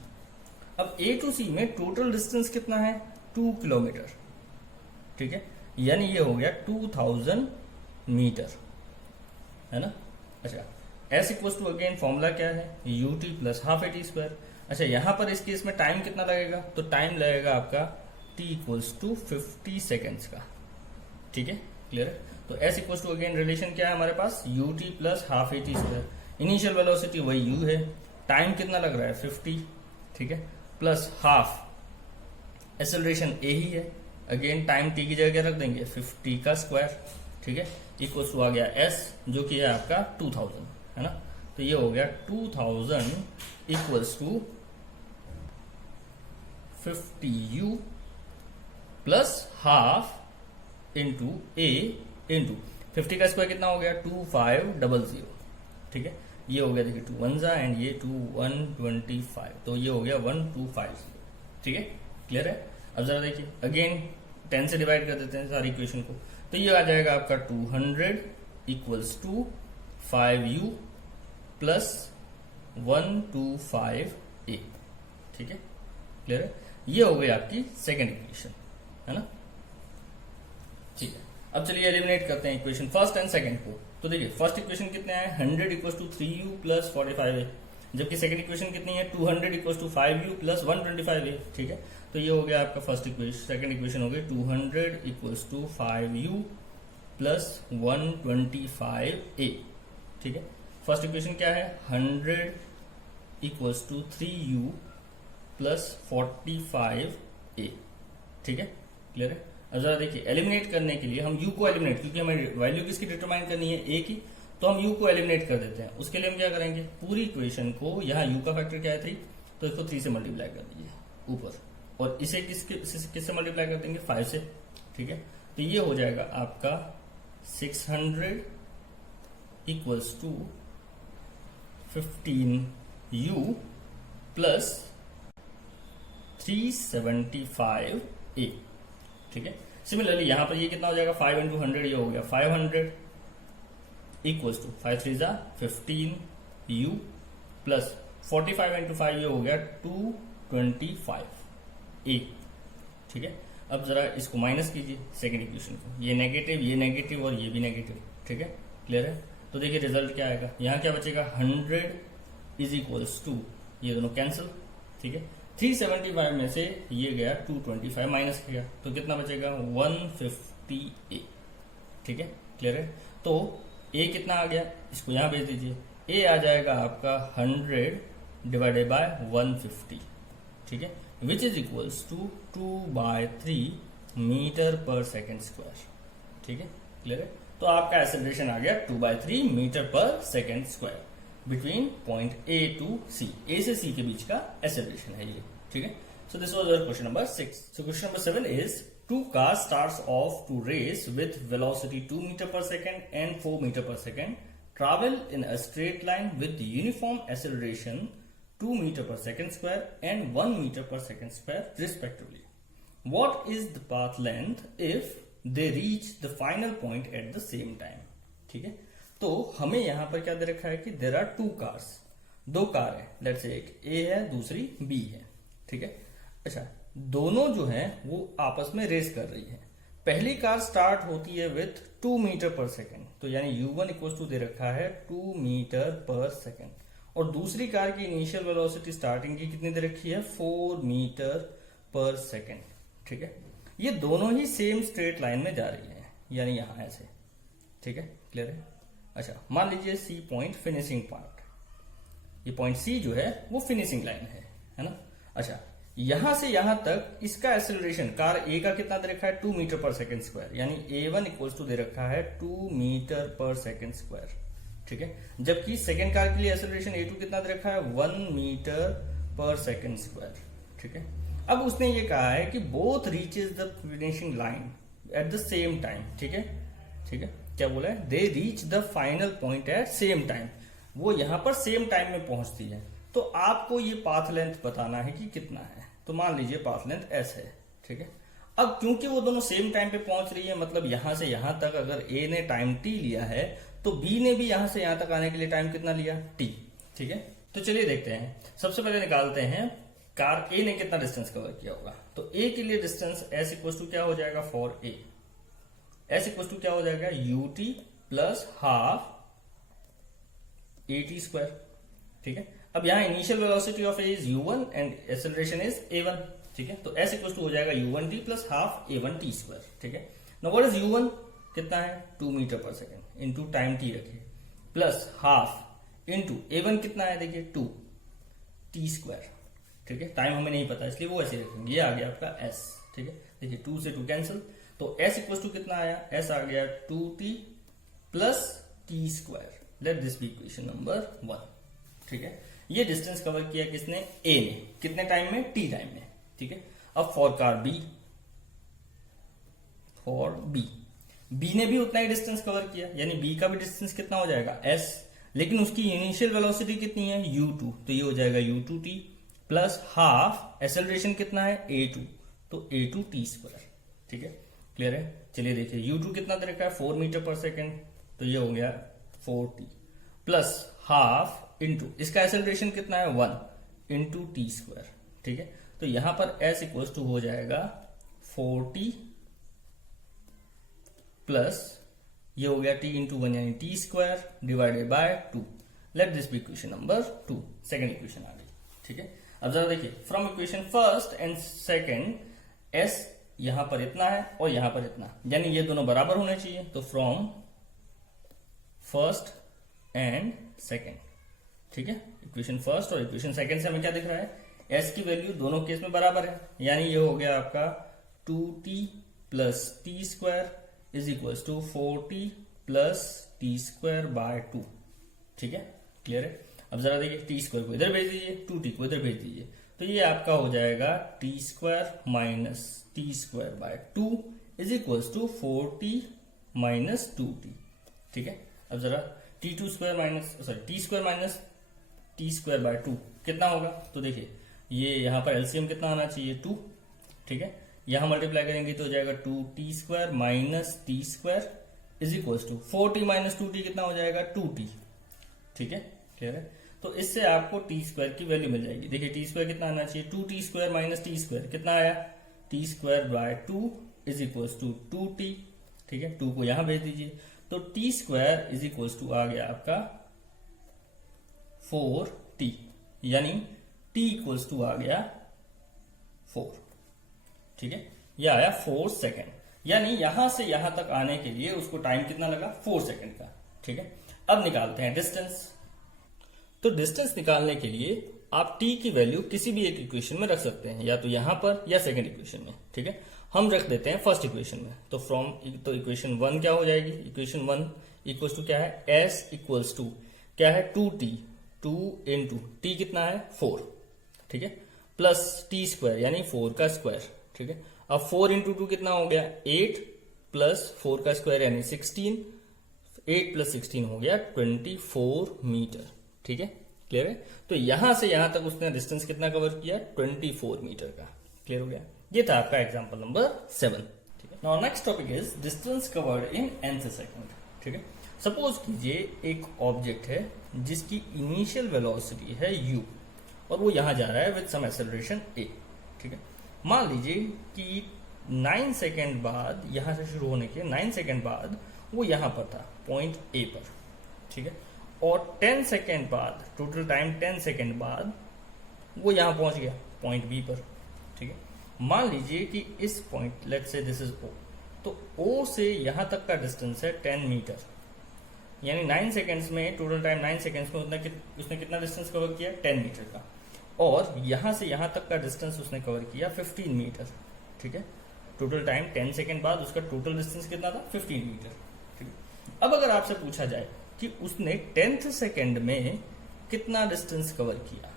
अब ए टू सी में टोटल डिस्टेंस कितना है, 2 किलोमीटर, ठीक है, यानी ये हो गया 2000 मीटर, है ना। अच्छा, S equals to again formula क्या है, u t plus half a t square. अच्छा, यहां पर इस केस में टाइम कितना लगेगा, तो टाइम लगेगा आपका टी इक्वल्स टू 50 सेकेंड्स का, ठीक है, क्लियर है। तो s equals to again relation क्या है हमारे पास, u t plus half a t square. Initial velocity वही यू है, टाइम कितना लग रहा है 50, ठीक है, प्लस हाफ एक्सेलरेशन ए ही है, अगेन टाइम टी की जगह रख देंगे 50 का स्क्वायर, ठीक है, इक्वल्स टू आ गया एस जो कि है आपका 2000, है ना। तो ये हो गया 2000 equals to 50u plus half into a into 50 का स्क्वायर कितना हो गया 2500, ठीक है, ये हो गया देखिए 2 1 एंड ये 2 125, तो ये हो गया 1250, ठीक है, क्लियर है। अब जरा देखिए अगेन 10 से डिवाइड कर देते हैं सारी इक्वेशन को, तो ये आ जाएगा आपका 200 equals to 5u plus 125a, ठीक है, क्लियर है। ये हो गई आपकी सेकेंड इक्वेशन, है ना, ठीक है। अब चलिए एलिमिनेट करते हैं इक्वेशन फर्स्ट एंड सेकंड को। तो देखिए फर्स्ट इक्वेशन कितने हैं, 100 equals to 3u plus 45a, जबकि सेकंड इक्वेशन कितनी है 200 equals to 5u plus 125a, ठीक है। तो ये हो गया आपका फर्स्ट इक्वेशन, सेकंड इक्वेशन हो गई 200 equals to 5u plus 125a, ठीक है। फर्स्ट इक्वेशन क्या है 100 equals to 3u plus 45a, ठीक है, क्लियर है। अब जरा देखिए एलिमिनेट करने के लिए हम u को एलिमिनेट, क्योंकि हमें वैल्यू किसकी डिटरमाइन करनी है a की, तो हम u को एलिमिनेट कर देते हैं। उसके लिए हम क्या करेंगे, पूरी इक्वेशन को, यहाँ u का फैक्टर क्या है 3, तो इसको 3 से मल्टीप्लाई कर दीजिए ऊपर, और इसे किससे मल्टीप्लाई कर देंगे 5 से, ठीक है। तो ये हो जाएगा आपका 600 equals to 15u plus 375a, ठीक है। सिमिलरली यहां पर ये कितना हो जाएगा 5 इंटू 100, ये हो गया 500 equals to 5 3 15u plus 45 into 5, ये हो गया 225a, ठीक है। अब जरा इसको माइनस कीजिए सेकेंड इक्वेशन को, ये नेगेटिव और ये भी नेगेटिव, ठीक है, क्लियर है। तो देखिए रिजल्ट क्या आएगा, यहाँ क्या बचेगा 100 इज इक्वल्स टू, ये दोनों कैंसिल, ठीक है, 375 में से ये गया 225 माइनस किया, तो कितना बचेगा 150a, ठीक है, क्लियर है। तो a कितना आ गया, इसको यहां भेज दीजिए, a आ जाएगा आपका 100 डिवाइडेड बाय 150, ठीक है, which is equals to 2/3 metre पर सेकेंड स्क्वायर, ठीक है, क्लियर है। तो आपका एक्सेलरेशन आ गया 2/3 मीटर पर second square between point A to C, A से सी के बीच का एक्सेलरेशन है ये, ठीक है। So this was our question number 6। So question number 7 is 2 cars starts off to race with velocity 2 meter per second and 4 meter per second, travel in a straight line with uniform acceleration 2 meter per second square and 1 meter per second square respectively. What is the path length if they reach the final point at the same time? ठीक है, तो हमें यहां पर क्या दे रखा है कि देयर आर 2 कार्स, 2 कार है, लेट्स से एक ए है दूसरी बी है, ठीक है। अच्छा, दोनों जो है वो आपस में रेस कर रही है। पहली कार स्टार्ट होती है विथ 2 मीटर पर सेकेंड, तो यानी u1 इक्वल टू दे रखा है 2 मीटर पर सेकेंड, और दूसरी कार की इनिशियल वेलोसिटी स्टार्टिंग की कितनी दे रखी है 4 मीटर पर सेकेंड, ठीक है। ये दोनों ही सेम स्ट्रेट लाइन में जा रही है, यानी यहां ऐसे, ठीक है, क्लियर है। अच्छा, मान लीजिए सी पॉइंट फिनिशिंग पार्ट, ये पॉइंट सी जो है वो फिनिशिंग लाइन है ना। अच्छा, यहां से यहां तक इसका एक्सेलरेशन कार ए का कितना दे रखा है 2 मीटर पर सेकेंड स्क्वायर, यानी a1 इक्वल्स टू दे रखा है 2 मीटर पर सेकेंड स्क्वायर, ठीक है। जबकि सेकेंड कार के लिए एक्सेलरेशन a2 कितना दे रखा है 1 मीटर पर सेकेंड स्क्वायर, ठीक है। अब उसने ये कहा है कि both reaches the finishing line at the same time, ठीक है, ठीक है। क्या बोला है, they reach the final point at same time, वो यहां पर सेम टाइम में पहुंचती है। तो आपको ये पाथ लेंथ बताना है कि कितना है, तो मान लीजिए पाथ लेंथ s है, ठीक है। अब क्योंकि वो दोनों सेम टाइम पे पहुंच रही है, मतलब यहां से यहां तक अगर a ने टाइम t लिया है तो बी ने भी यहां से यहां तक आने के लिए टाइम कितना लिया, टी। ठीक है, तो चलिए देखते हैं। सबसे पहले निकालते हैं कार ए ने कितना डिस्टेंस कवर किया होगा। तो ए के लिए डिस्टेंस एस इक्वल टू क्या हो जाएगा, for a S equal to क्या हो जाएगा, u t plus half a t square. ठीक है, अब यहाँ initial velocity of a is u1 and acceleration is a1। ठीक है, तो s इक्वल टू हो जाएगा u1t plus half a1 T square. ठीक है, नाउ व्हाट इज u1 कितना है, 2 मीटर पर सेकेंड इंटू टाइम t रखिए प्लस हाफ इंटू a1 कितना है, देखिए 2 टी स्क्वायर। ठीक है, टाइम हमें नहीं पता इसलिए वो ऐसे रखेंगे, ये आ गया आपका s। ठीक है, देखिए 2 से 2 कैंसिल, तो s इक्वल टू कितना आया, s आ गया 2t plus t square. Let this be equation number 1। ठीक है, ये डिस्टेंस कवर किया किसने, ए ने, कितने टाइम में, टी टाइम में। ठीक है, अब for car b, for b ने भी उतना ही डिस्टेंस कवर किया, यानी बी का भी डिस्टेंस कितना हो जाएगा, एस, लेकिन उसकी इनिशियल वेलोसिटी कितनी है, u2, तो ये हो जाएगा u2t प्लस हाफ एक्सेलरेशन कितना है, a2, तो a2t स्क्वायर। ठीक है, क्लियर है। चलिए देखिए u2 कितना दे रखा है, 4 मीटर पर सेकेंड, तो ये हो गया 4t प्लस हाफ इंटू इसका एक्सेलरेशन कितना है, 1 इंटू टी स्क्वायर। ठीक है, तो यहां पर s इक्वल टू हो जाएगा 4t प्लस ये हो गया t इंटू 1 यानी t square divided by 2। Let this be equation number 2, second equation आ गई। ठीक है, अब जरा देखिए from equation first and second s यहां पर इतना है और यहां पर इतना, यानी ये दोनों बराबर होने चाहिए। तो फ्रॉम फर्स्ट एंड सेकेंड, ठीक है, इक्वेशन फर्स्ट और इक्वेशन सेकेंड से हमें क्या दिख रहा है, s की वैल्यू दोनों केस में बराबर है, यानी ये हो गया आपका 2t plus t square is equal to 4t plus t square by 2। ठीक है, क्लियर है। अब जरा देखिए टी स्क्वायर को इधर भेज दीजिए, 2t को इधर भेज दीजिए, तो ये आपका हो जाएगा t square minus t square by 2 is equal to 4t minus 2t। ठीक है, अब जरा t square minus t square by 2 कितना होगा, तो देखिए ये यहां पर एलसीएम कितना आना चाहिए, 2। ठीक है, यहां मल्टीप्लाई करेंगे तो हो जाएगा 2t square minus t square is equal to 4t minus 2t कितना हो जाएगा, 2t। ठीक है, क्लियर है। तो इससे आपको टी स्क्वायर की वैल्यू मिल जाएगी। देखिए टी स्क्वायर कितना आना चाहिए, 2t square minus t square कितना आया, t square by 2 is equal to 2t। ठीक है, 2 को यहां भेज दीजिए, तो t square is equal to आ गया आपका 4t, यानी t इक्वल्स टू आ गया 4। ठीक है, यह आया 4 सेकेंड, यानी यहां से यहां तक आने के लिए उसको टाइम कितना लगा, 4 सेकेंड का। ठीक है, अब निकालते हैं डिस्टेंस। तो डिस्टेंस निकालने के लिए आप t की वैल्यू किसी भी एक इक्वेशन में रख सकते हैं, या तो यहां पर या सेकेंड इक्वेशन में। ठीक है, हम रख देते हैं फर्स्ट इक्वेशन में। तो तो इक्वेशन 1 क्या हो जाएगी, इक्वेशन 1 इक्वल्स टू क्या है, s इक्वल्स टू क्या है, 2t, 2 इंटू टी कितना है, 4। ठीक है, प्लस टी स्क्वायर यानी 4 का स्क्वायर। ठीक है, अब 4 इंटू 2 कितना हो गया, 8 प्लस 4 का स्क्वायर यानी 16, 8 प्लस 16 हो गया 24 मीटर। ठीक है, क्लियर है। तो यहां से यहां तक उसने डिस्टेंस कितना कवर किया, 24 मीटर का। क्लियर हो गया, ये था आपका एग्जांपल नंबर 7। ठीक है, now next topic is distance covered in nth second. ठीक है, सपोज कीजिए एक ऑब्जेक्ट है जिसकी इनिशियल वेलोसिटी है u और वो यहां जा रहा है विद सम एक्सेलरेशन a। ठीक है, मान लीजिए कि 9 सेकेंड बाद, यहां से शुरू होने के 9 सेकेंड बाद वो यहां पर था पॉइंट A पर। ठीक है, और 10 सेकेंड बाद, टोटल टाइम 10 सेकेंड बाद वो यहां पहुंच गया पॉइंट B पर। ठीक है, मान लीजिए कि इस point, let's say this is O, तो O से यहां तक का डिस्टेंस है 10 मीटर, यानी 9 सेकेंड्स में, टोटल टाइम 9 सेकेंड्स में उसने कितना डिस्टेंस कवर किया, 10 मीटर का, और यहां से यहां तक का डिस्टेंस उसने कवर किया 15 मीटर। ठीक है, टोटल टाइम 10 सेकेंड बाद उसका टोटल डिस्टेंस कितना था, 15 मीटर। ठीक है, अब अगर आपसे पूछा जाए कि उसने 10th सेकेंड में कितना डिस्टेंस कवर किया,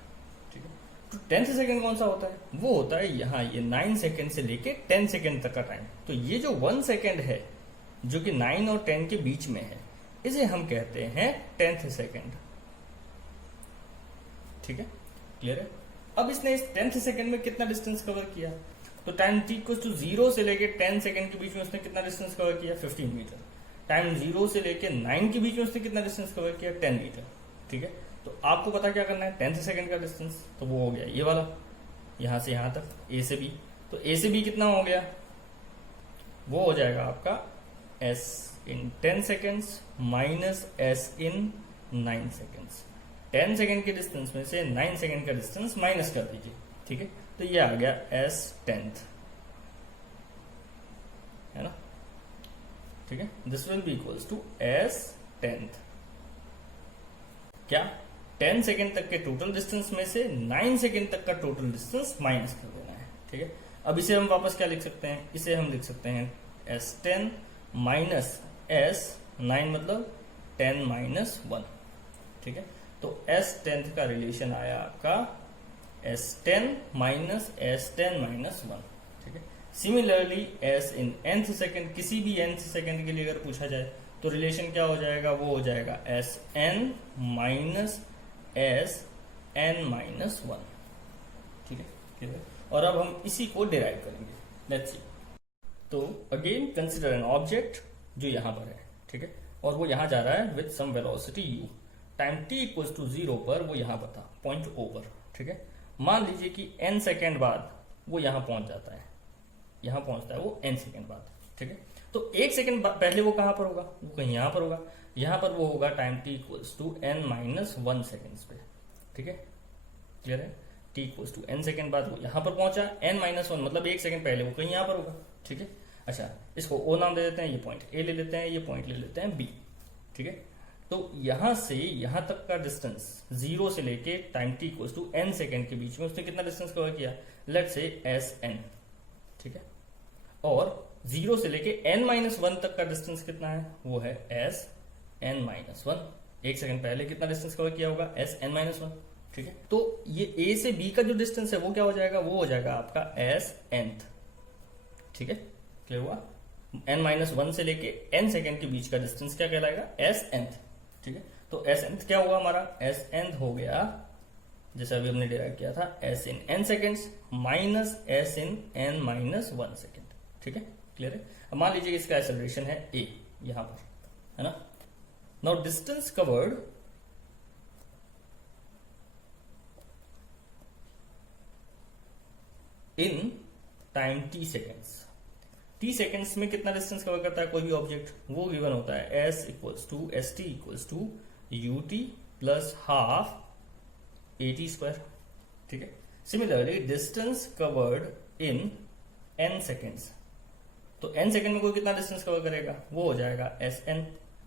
ठीक है, तो 10th सेकेंड कौन सा होता है, वो होता है यहाँ ये 9 सेकेंड से लेके 10 सेकेंड तक का टाइम। तो ये जो 1 सेकेंड है जो कि 9 और 10 के बीच में है, इसे हम कहते हैं 10th सेकेंड। ठीक है, क्लियर है। अब इसने इस 10th सेकेंड में कितना डिस्टेंस कवर किया, तो टाइम t इक्वल्स टू 0 से लेके 10 सेकेंड के बीच में उसने कितना डिस्टेंस कवर किया, 15 मीटर। टाइम 0 से लेके 9 के बीच में उसने कितना डिस्टेंस कवर किया, 10 मीटर। ठीक है, तो आपको पता क्या करना है, 10 सेकेंड का डिस्टेंस, तो वो हो गया ये वाला, यहां से यहां तक, ए से बी। तो ए से बी कितना हो गया, वो हो जाएगा आपका s इन 10 सेकेंड्स माइनस s इन 9 सेकेंड्स। 10 सेकेंड के डिस्टेंस में से 9 सेकेंड का डिस्टेंस माइनस कर दीजिए। ठीक है, तो ये आ गया s 10th, है ना। ठीक है, this will be equals to s 10th। क्या, 10 सेकेंड तक के टोटल डिस्टेंस में से 9 सेकेंड तक का टोटल डिस्टेंस माइनस कर देना है। ठीक है, अब इसे हम वापस क्या लिख सकते हैं, इसे हम लिख सकते हैं S10 माइनस S9 मतलब 10 माइनस 1। ठीक है, तो S10th का रिलेशन आया आपका S10 माइनस S10 माइनस 1। ठीक है, सिमिलरली S इन nth सेकेंड, किसी भी nth सेकेंड के लिए अगर पूछा जाए तो रिलेशन क्या हो जाएगा, वो हो जाएगा Sn माइनस Sn माइनस 1। ठीक है, और अब हम इसी को डिराइव करेंगे, लेट्स सी। तो अगेन कंसिडर एन ऑब्जेक्ट जो यहां पर है। ठीक है, और वो यहां जा रहा है with some velocity u, time t equals to 0 पर वो यहां पर था, पॉइंट O पर। ठीक है, मान लीजिए कि n सेकेंड बाद वो यहां पहुंच जाता है, यहां पहुंचता है वो n सेकेंड बाद। ठीक है, तो 1 सेकेंड पहले वो कहां पर होगा, वो कहीं यहां पर होगा, यहां पर वो होगा time t equals to n minus 1 seconds पे। ठीक है, क्लियर है, t equals to n second बाद वो यहां पर पहुंचा, n माइनस 1 मतलब 1 सेकेंड पहले वो कहीं यहां पर होगा। ठीक है, अच्छा इसको O नाम दे देते हैं, ये पॉइंट A ले लेते हैं, ये पॉइंट ले लेते हैं B। ठीक है, तो यहां से यहां तक का डिस्टेंस 0 से लेके time t equals to n second के बीच में उसने कितना डिस्टेंस कवर किया, लेट्स से Sn। ठीक है, और 0 से लेके n माइनस 1 तक का डिस्टेंस कितना है, वो है Sn माइनस 1। 1 सेकेंड पहले कितना डिस्टेंस कवर किया होगा, Sn माइनस 1। ठीक है, तो ये A से B का जो डिस्टेंस है वो क्या हो जाएगा, वो हो जाएगा आपका Snth। ठीक है, क्लियर हुआ, n माइनस 1 से लेके n सेकेंड के बीच का डिस्टेंस क्या कहलाएगा, Snth। ठीक है, तो Snth क्या हुआ हमारा, Snth हो गया जैसे अभी हमने डिराइव किया था s इन n सेकेंड्स माइनस s इन n माइनस 1 सेकेंड। ठीक है, क्लियर है। अब मान लीजिए इसका एक्सेलरेशन है a यहां पर, है ना। Now distance covered in time t seconds, t seconds में कितना डिस्टेंस कवर करता है कोई भी ऑब्जेक्ट, वो गिवन होता है s equals to S t equals to u t plus half a t square. ठीक है, similarly distance covered in n seconds, तो n सेकेंड में कोई कितना डिस्टेंस कवर करेगा, वो हो जाएगा Sn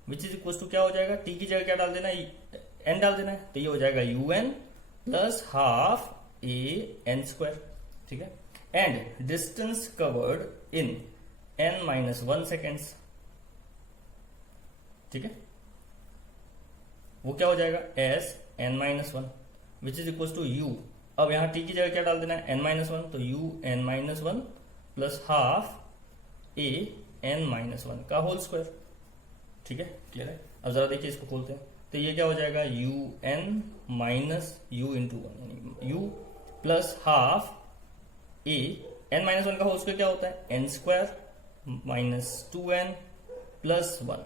which is equals to क्या हो जाएगा, t की जगह क्या डाल देना है, n डाल देना है, तो ये हो जाएगा un plus half a n square. ठीक है, and distance covered in n minus 1 seconds. ठीक है, वो क्या हो जाएगा s n minus 1 which is equals to u, अब यहां t की जगह क्या डाल देना है, n माइनस 1, तो u n minus 1 plus half a n minus 1 का होल स्क्वायर। ठीक है, क्लियर है। अब जरा देखिए इसको खोलते हैं, तो ये क्या हो जाएगा, u n minus u into 1 u plus half a n minus 1 का होल स्क्वायर क्या होता है, n square minus 2n plus 1।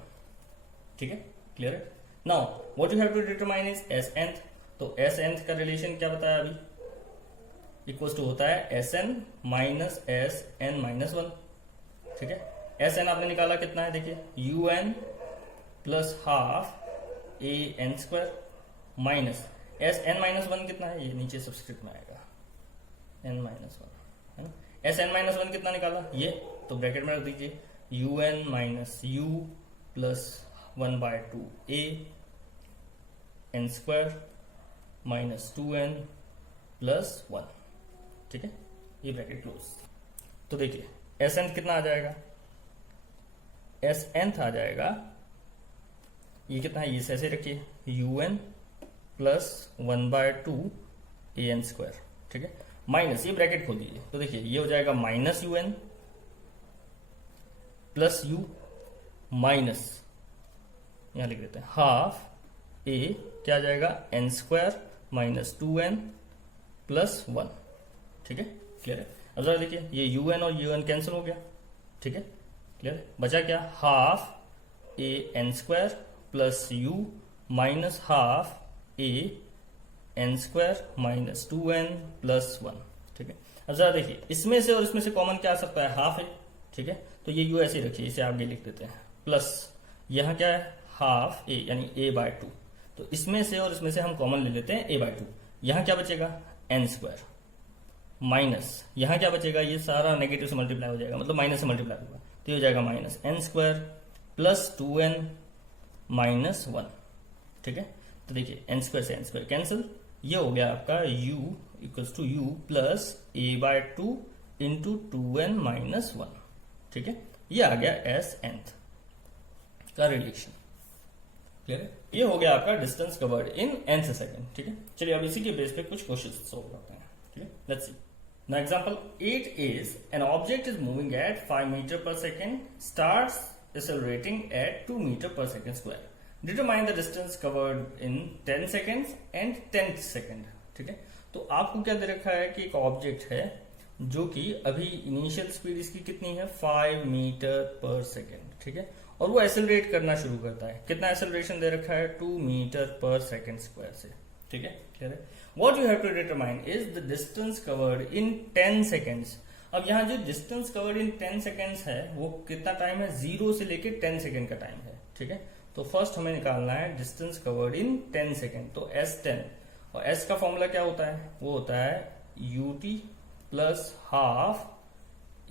ठीक है, क्लियर है। Now what you have to determine is Snth, तो Snth का रिलेशन क्या बताया अभी, इक्वल्स टू होता है Sn माइनस Sn माइनस 1। ठीक है, Sn आपने निकाला कितना है, देखिए un plus half a n square minus Sn minus 1 कितना है, ये नीचे सबस्क्रिप्ट में आएगा n माइनस 1, है ना। Sn माइनस 1 कितना निकाला, ये तो ब्रैकेट में रख दीजिए un minus u plus 1/2 a n square minus 2n plus 1। ठीक है, ये ब्रैकेट क्लोज। तो देखिए Sn कितना आ जाएगा, Snth आ जाएगा, ये कितना है, ये ऐसे रखिए un plus 1/2 a n square. ठीक है, माइनस ये ब्रैकेट खोल दीजिए, तो देखिए ये हो जाएगा minus un plus u minus यहां लिख देते हैं हाफ a क्या आ जाएगा, n square minus 2n plus 1। ठीक है, क्लियर है। अब जरा देखिए ये un और un कैंसिल हो गया। ठीक है, क्लियर है, बचा क्या, half a n square plus u minus half a n square minus 2n plus 1। ठीक है, अब जरा देखिए इसमें से और इसमें से कॉमन क्या आ सकता है, हाफ है। ठीक है, तो ये यू ऐसे ही रखिए, इसे आगे लिख देते हैं, प्लस यहाँ क्या है, हाफ ए यानी a बाय 2। तो इसमें से और इसमें से हम कॉमन ले लेते हैं a बाय 2। यहाँ क्या बचेगा, एन स्क्वायर माइनस यहाँ क्या बचेगा, ये सारा नेगेटिव से मल्टीप्लाई हो जाएगा, मतलब माइनस से मल्टीप्लाई होगा, तो ये हो जाएगा minus n square plus 2n minus 1। ठीक है, तो देखिए एन स्क्वायर से एन स्क्वायर कैंसिल, ये हो गया आपका u equals to u plus a by 2 into 2n minus 1। ठीक है, ये आ गया एस nth का रिलेशन। क्लियर है, ये हो गया आपका distance covered in nth second. ठीक है, चलिए अब इसी के बेस पे कुछ क्वेश्चन सोल्व करते हैं। ठीक है, let's see. Now example 8 is an object is moving at 5 meter per second, starts accelerating at 2 meter per second square. Determine the distance covered in 10 seconds and 10th second. ठीक है, तो आपको क्या दे रखा है कि एक ऑब्जेक्ट है जो कि अभी इनिशियल स्पीड इसकी कितनी है, 5 मीटर पर सेकेंड। ठीक है, और वो एक्सेलरेट करना शुरू करता है, कितना एक्सेलरेशन दे रखा है, 2 मीटर पर सेकेंड स्क्वायर से। ठीक है, क्लियर है। What you have to determine is the distance covered in 10 seconds. अब यहाँ जो distance covered in 10 seconds है वो कितना टाइम है, 0 से लेके 10 सेकेंड का टाइम है। ठीक है, तो फर्स्ट हमें निकालना है distance covered in 10 सेकेंड, तो S10, और S का फॉर्मूला क्या होता है, वो होता है ut plus half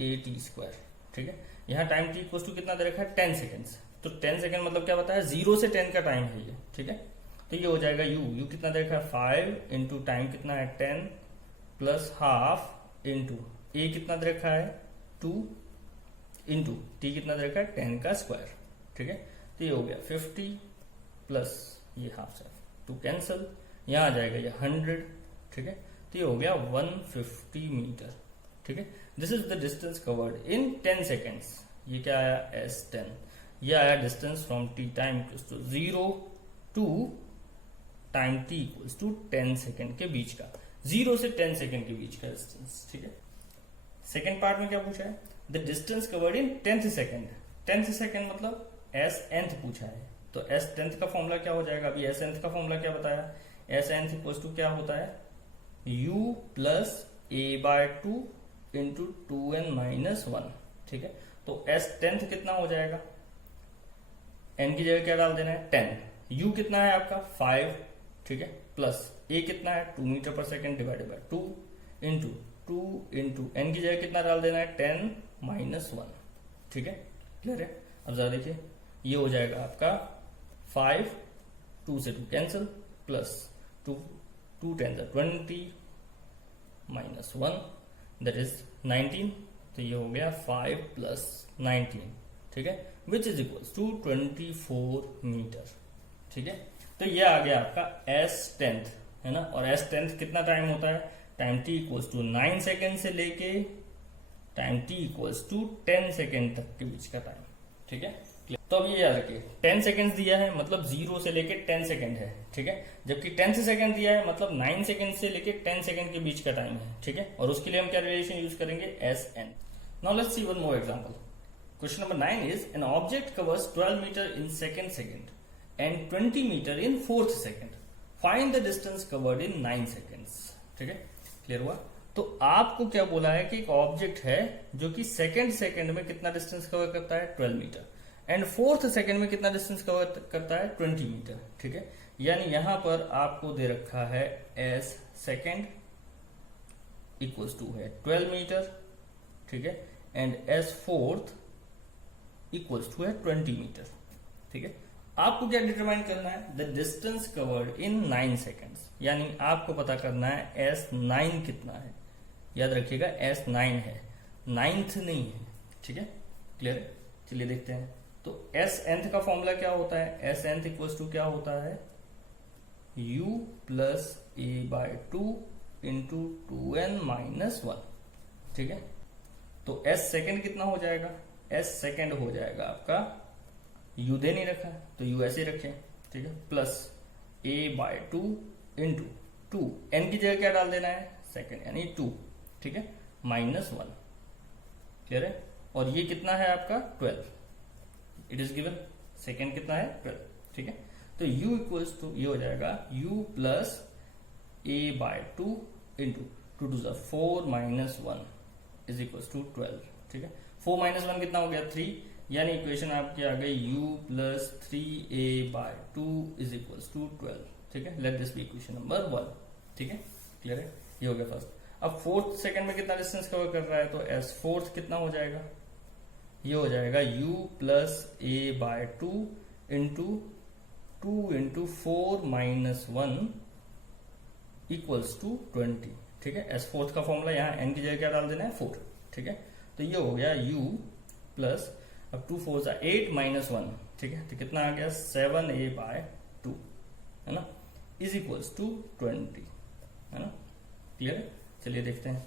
at square. ठीक है, यहाँ टाइम t इक्वल टू कितना दे रखा है, 10 सेकेंड्स, तो 10 सेकेंड मतलब क्या बताया, 0 से 10 का टाइम है ये। ठीक है, तो ये हो जाएगा u कितना दे रखा है, 5 इंटू टाइम कितना है 10 प्लस हाफ इंटू a कितना दे रखा है 2 इंटू t कितना दे रखा है 10 का स्क्वायर। ठीक है, तो ये हो गया 50 प्लस ये हाफ से 2 कैंसल, यहाँ आ जाएगा ये 100। ठीक है, तो ये हो गया 150 मीटर। ठीक है, this is the distance covered in 10 seconds. ये क्या आया, S10, ये आया distance from t time to 0 to time t equals to 10 second के बीच का, 0 से 10 सेकेंड के बीच का डिस्टेंस। ठीक है, सेकेंड पार्ट में क्या पूछा है, the distance covered in 10th second. 10th second मतलब s nth पूछा है, तो s 10th का फॉर्मूला क्या हो जाएगा, अभी s nth का फॉर्मूला क्या बताया, s nth इक्वल्स टू क्या होता है, u plus a by 2 into 2n minus 1। ठीक है, तो s 10th कितना हो जाएगा, n की जगह क्या डाल देना है 10, u कितना है आपका 5। ठीक है, प्लस a कितना है 2 मीटर पर second divided by 2 into 2 into n की जगह कितना डाल देना है 10 माइनस 1। ठीक है, क्लियर है। अब जरा देखिए, ये हो जाएगा आपका 5, 2 से 2 cancel, plus 2 10 20 minus 1 that is 19, तो ये हो गया 5 प्लस 19। ठीक है, which is equals to 24 metre. ठीक है, तो ये आ गया आपका S10th, है ना, और S10th कितना टाइम होता है, time t equals to 9 second से लेके time t equals to 10 second तक के बीच का टाइम। ठीक है, तो अब ये याद रखिए 10 सेकेंड दिया है मतलब 0 से लेके 10 सेकेंड है। ठीक है, जबकि 10th सेकेंड दिया है मतलब 9 सेकेंड से लेके 10 सेकेंड के बीच का टाइम है। ठीक है, और उसके लिए हम क्या रिलेशन यूज करेंगे, Sn। Now let's see one more example. Question number 9 is an object covers 12 metre in second and 20 meter in 4th second. Find the distance covered in 9 seconds. ठीक है, क्लियर हुआ। तो आपको क्या बोला है कि एक ऑब्जेक्ट है जो कि सेकेंड में कितना डिस्टेंस कवर करता है 12 मीटर, एंड 4th सेकेंड में कितना डिस्टेंस कवर करता है 20 मीटर। ठीक है, यानी यहां पर आपको दे रखा है s सेकेंड इक्वल्स टू है 12 मीटर। ठीक है, and s 4th equals to है 20 मीटर। ठीक है, आपको क्या डिटरमाइन करना है, the distance covered in 9 seconds, यानी आपको पता करना है S9 कितना है। याद रखिएगा S9 है, 9th नहीं है। ठीक है, क्लियर है। चलिए देखते हैं, तो S nth का फॉर्मूला क्या होता है, S nth इक्वल्स टू क्या होता है, u plus a by 2 into 2n minus 1। ठीक है, तो S सेकेंड कितना हो जाएगा, S सेकेंड हो जाएगा आपका, u दे नहीं रखा है तो u ऐसे रखें। ठीक है, plus a by 2 into 2, n की जगह क्या डाल देना है, सेकेंड यानी 2। ठीक है, माइनस 1। क्लियर है, और ये कितना है आपका 12, इट इज गिवन। सेकेंड कितना है 12, ठीक है। तो u इक्वल्स टू ये हो जाएगा u plus a by 2 into 2 to 4 minus 1 is equals to 12, ठीक है। 4 माइनस 1 कितना हो गया 3, यानी इक्वेशन आपकी आ गई u plus 3a by 2 is equals to 12, ठीक है। Let this be equation number 1, ठीक है, क्लियर है। ये हो गया फर्स्ट। अब फोर्थ सेकंड में कितना डिस्टेंस कवर कर रहा है, तो एस फोर्थ कितना हो जाएगा, ये हो जाएगा u plus a by 2 into 2 into 4 minus 1 equals to 20, ठीक है। एस फोर्थ का फॉर्मूला यहाँ n की जगह क्या डाल देना है 4, ठीक है। तो ये हो गया u प्लस, अब 2 4 8 माइनस 1, ठीक है, तो कितना आ गया 7a बाय 2, है ना, इज इक्वल्स टू 20, है ना, क्लियर है। चलिए देखते हैं,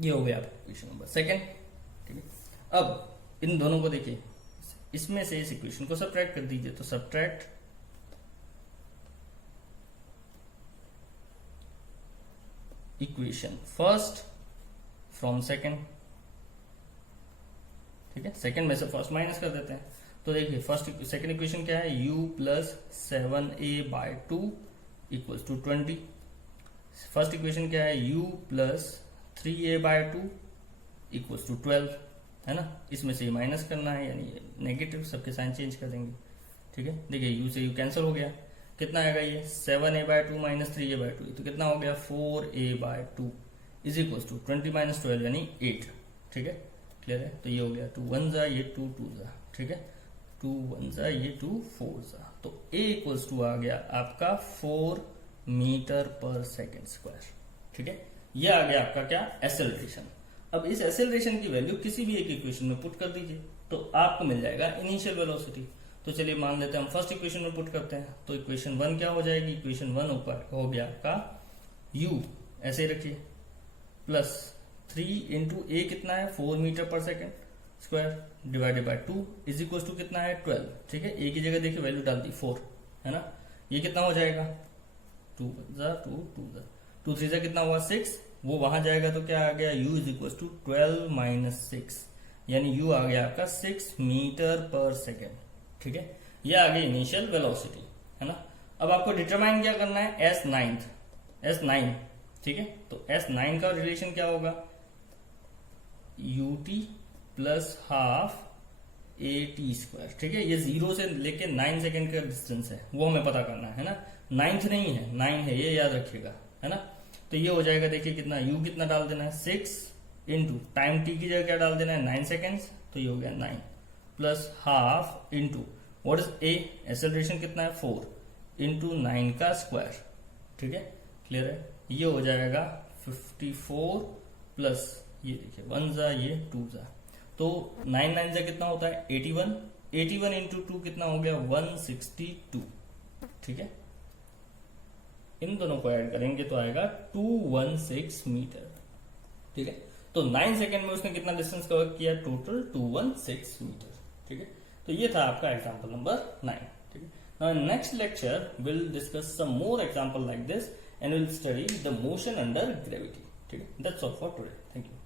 ये हो गया आपका इक्वेशन नंबर सेकेंड, ठीक है। अब इन दोनों को देखिए, इसमें से इस इक्वेशन को सब्ट्रैक्ट कर दीजिए, तो subtract equation first from second, ठीक है। सेकेंड में से फर्स्ट माइनस कर देते हैं, तो देखिए फर्स्ट सेकेंड इक्वेशन क्या है, u plus 7a by 2 equals to 20। First equation क्या है, u plus 3a by 2 equals to 12, है ना। इसमें से माइनस करना है, यानी नेगेटिव, सबके साइन चेंज कर देंगे, ठीक है। देखिए u से u कैंसिल हो गया, कितना आएगा ये 7a by 2 minus 3a by 2, तो कितना हो गया 4a by 2 is equals to 20 minus 12 यानी 8, ठीक है, क्लियर है। तो ये हो गया 2 1 जा, ये 2 2 जा, ठीक है, 2 1 जा, ये 2 4 जा, तो a इक्वल्स टू आ गया आपका 4 मीटर पर सेकेंड स्क्वायर, ठीक है। ये आ गया आपका क्या, एक्सेलरेशन। अब इस एक्सेलरेशन की वैल्यू किसी भी एक इक्वेशन में पुट कर दीजिए, तो आपको मिल जाएगा इनिशियल वेलोसिटी। तो चलिए मान लेते हैं हम फर्स्ट इक्वेशन में पुट करते हैं, तो इक्वेशन 1 क्या हो जाएगी, इक्वेशन 1 ऊपर हो गया आपका u, ऐसे ही रखिए, प्लस 3 इंटू ए कितना है 4 मीटर पर second square divided by 2 is equal to कितना है 12, ठीक है। ए की जगह देखिए वैल्यू डाल दी 4, है ना। ये कितना हो जाएगा 2 जा 2 2 जा, 2 3 जा कितना हुआ 6, वो वहां जाएगा तो क्या आ गया u is equal to 12 minus 6, यानी u आ गया आपका 6 मीटर पर सेकेंड, ठीक है। ये आ गई इनिशियल वेलोसिटी, है ना। अब आपको डिटरमाइन क्या करना है, S9, ठीक है। तो S9 का रिलेशन क्या होगा, ut plus half at square, ठीक है। ये 0 से लेके 9 सेकेंड का डिस्टेंस है, वो हमें पता करना है ना। 9th नहीं है, 9 है, ये याद रखिएगा, है ना। तो ये हो जाएगा, देखिए कितना u कितना डाल देना है 6 इंटू टाइम t की जगह क्या डाल देना है 9 सेकेंड्स, तो ये हो गया 9 plus half into what is a, acceleration कितना है 4 इंटू 9 का स्क्वायर, ठीक है, क्लियर है। ये हो जाएगा 54 प्लस ये देखिए 1 जा, ये 2 जा, तो 9 9 जा कितना होता है 81 इंटू 2 कितना हो गया 162, ठीक है। इन दोनों को ऐड करेंगे तो आएगा 216 मीटर, ठीक है। तो 9 सेकेंड में उसने कितना डिस्टेंस कवर किया, टोटल 216 मीटर, ठीक है। तो ये था आपका एग्जांपल नंबर 9, ठीक है। Now next lecture will discuss some more example like this and will study the motion under gravity, ठीक है। That's all for today, thank you.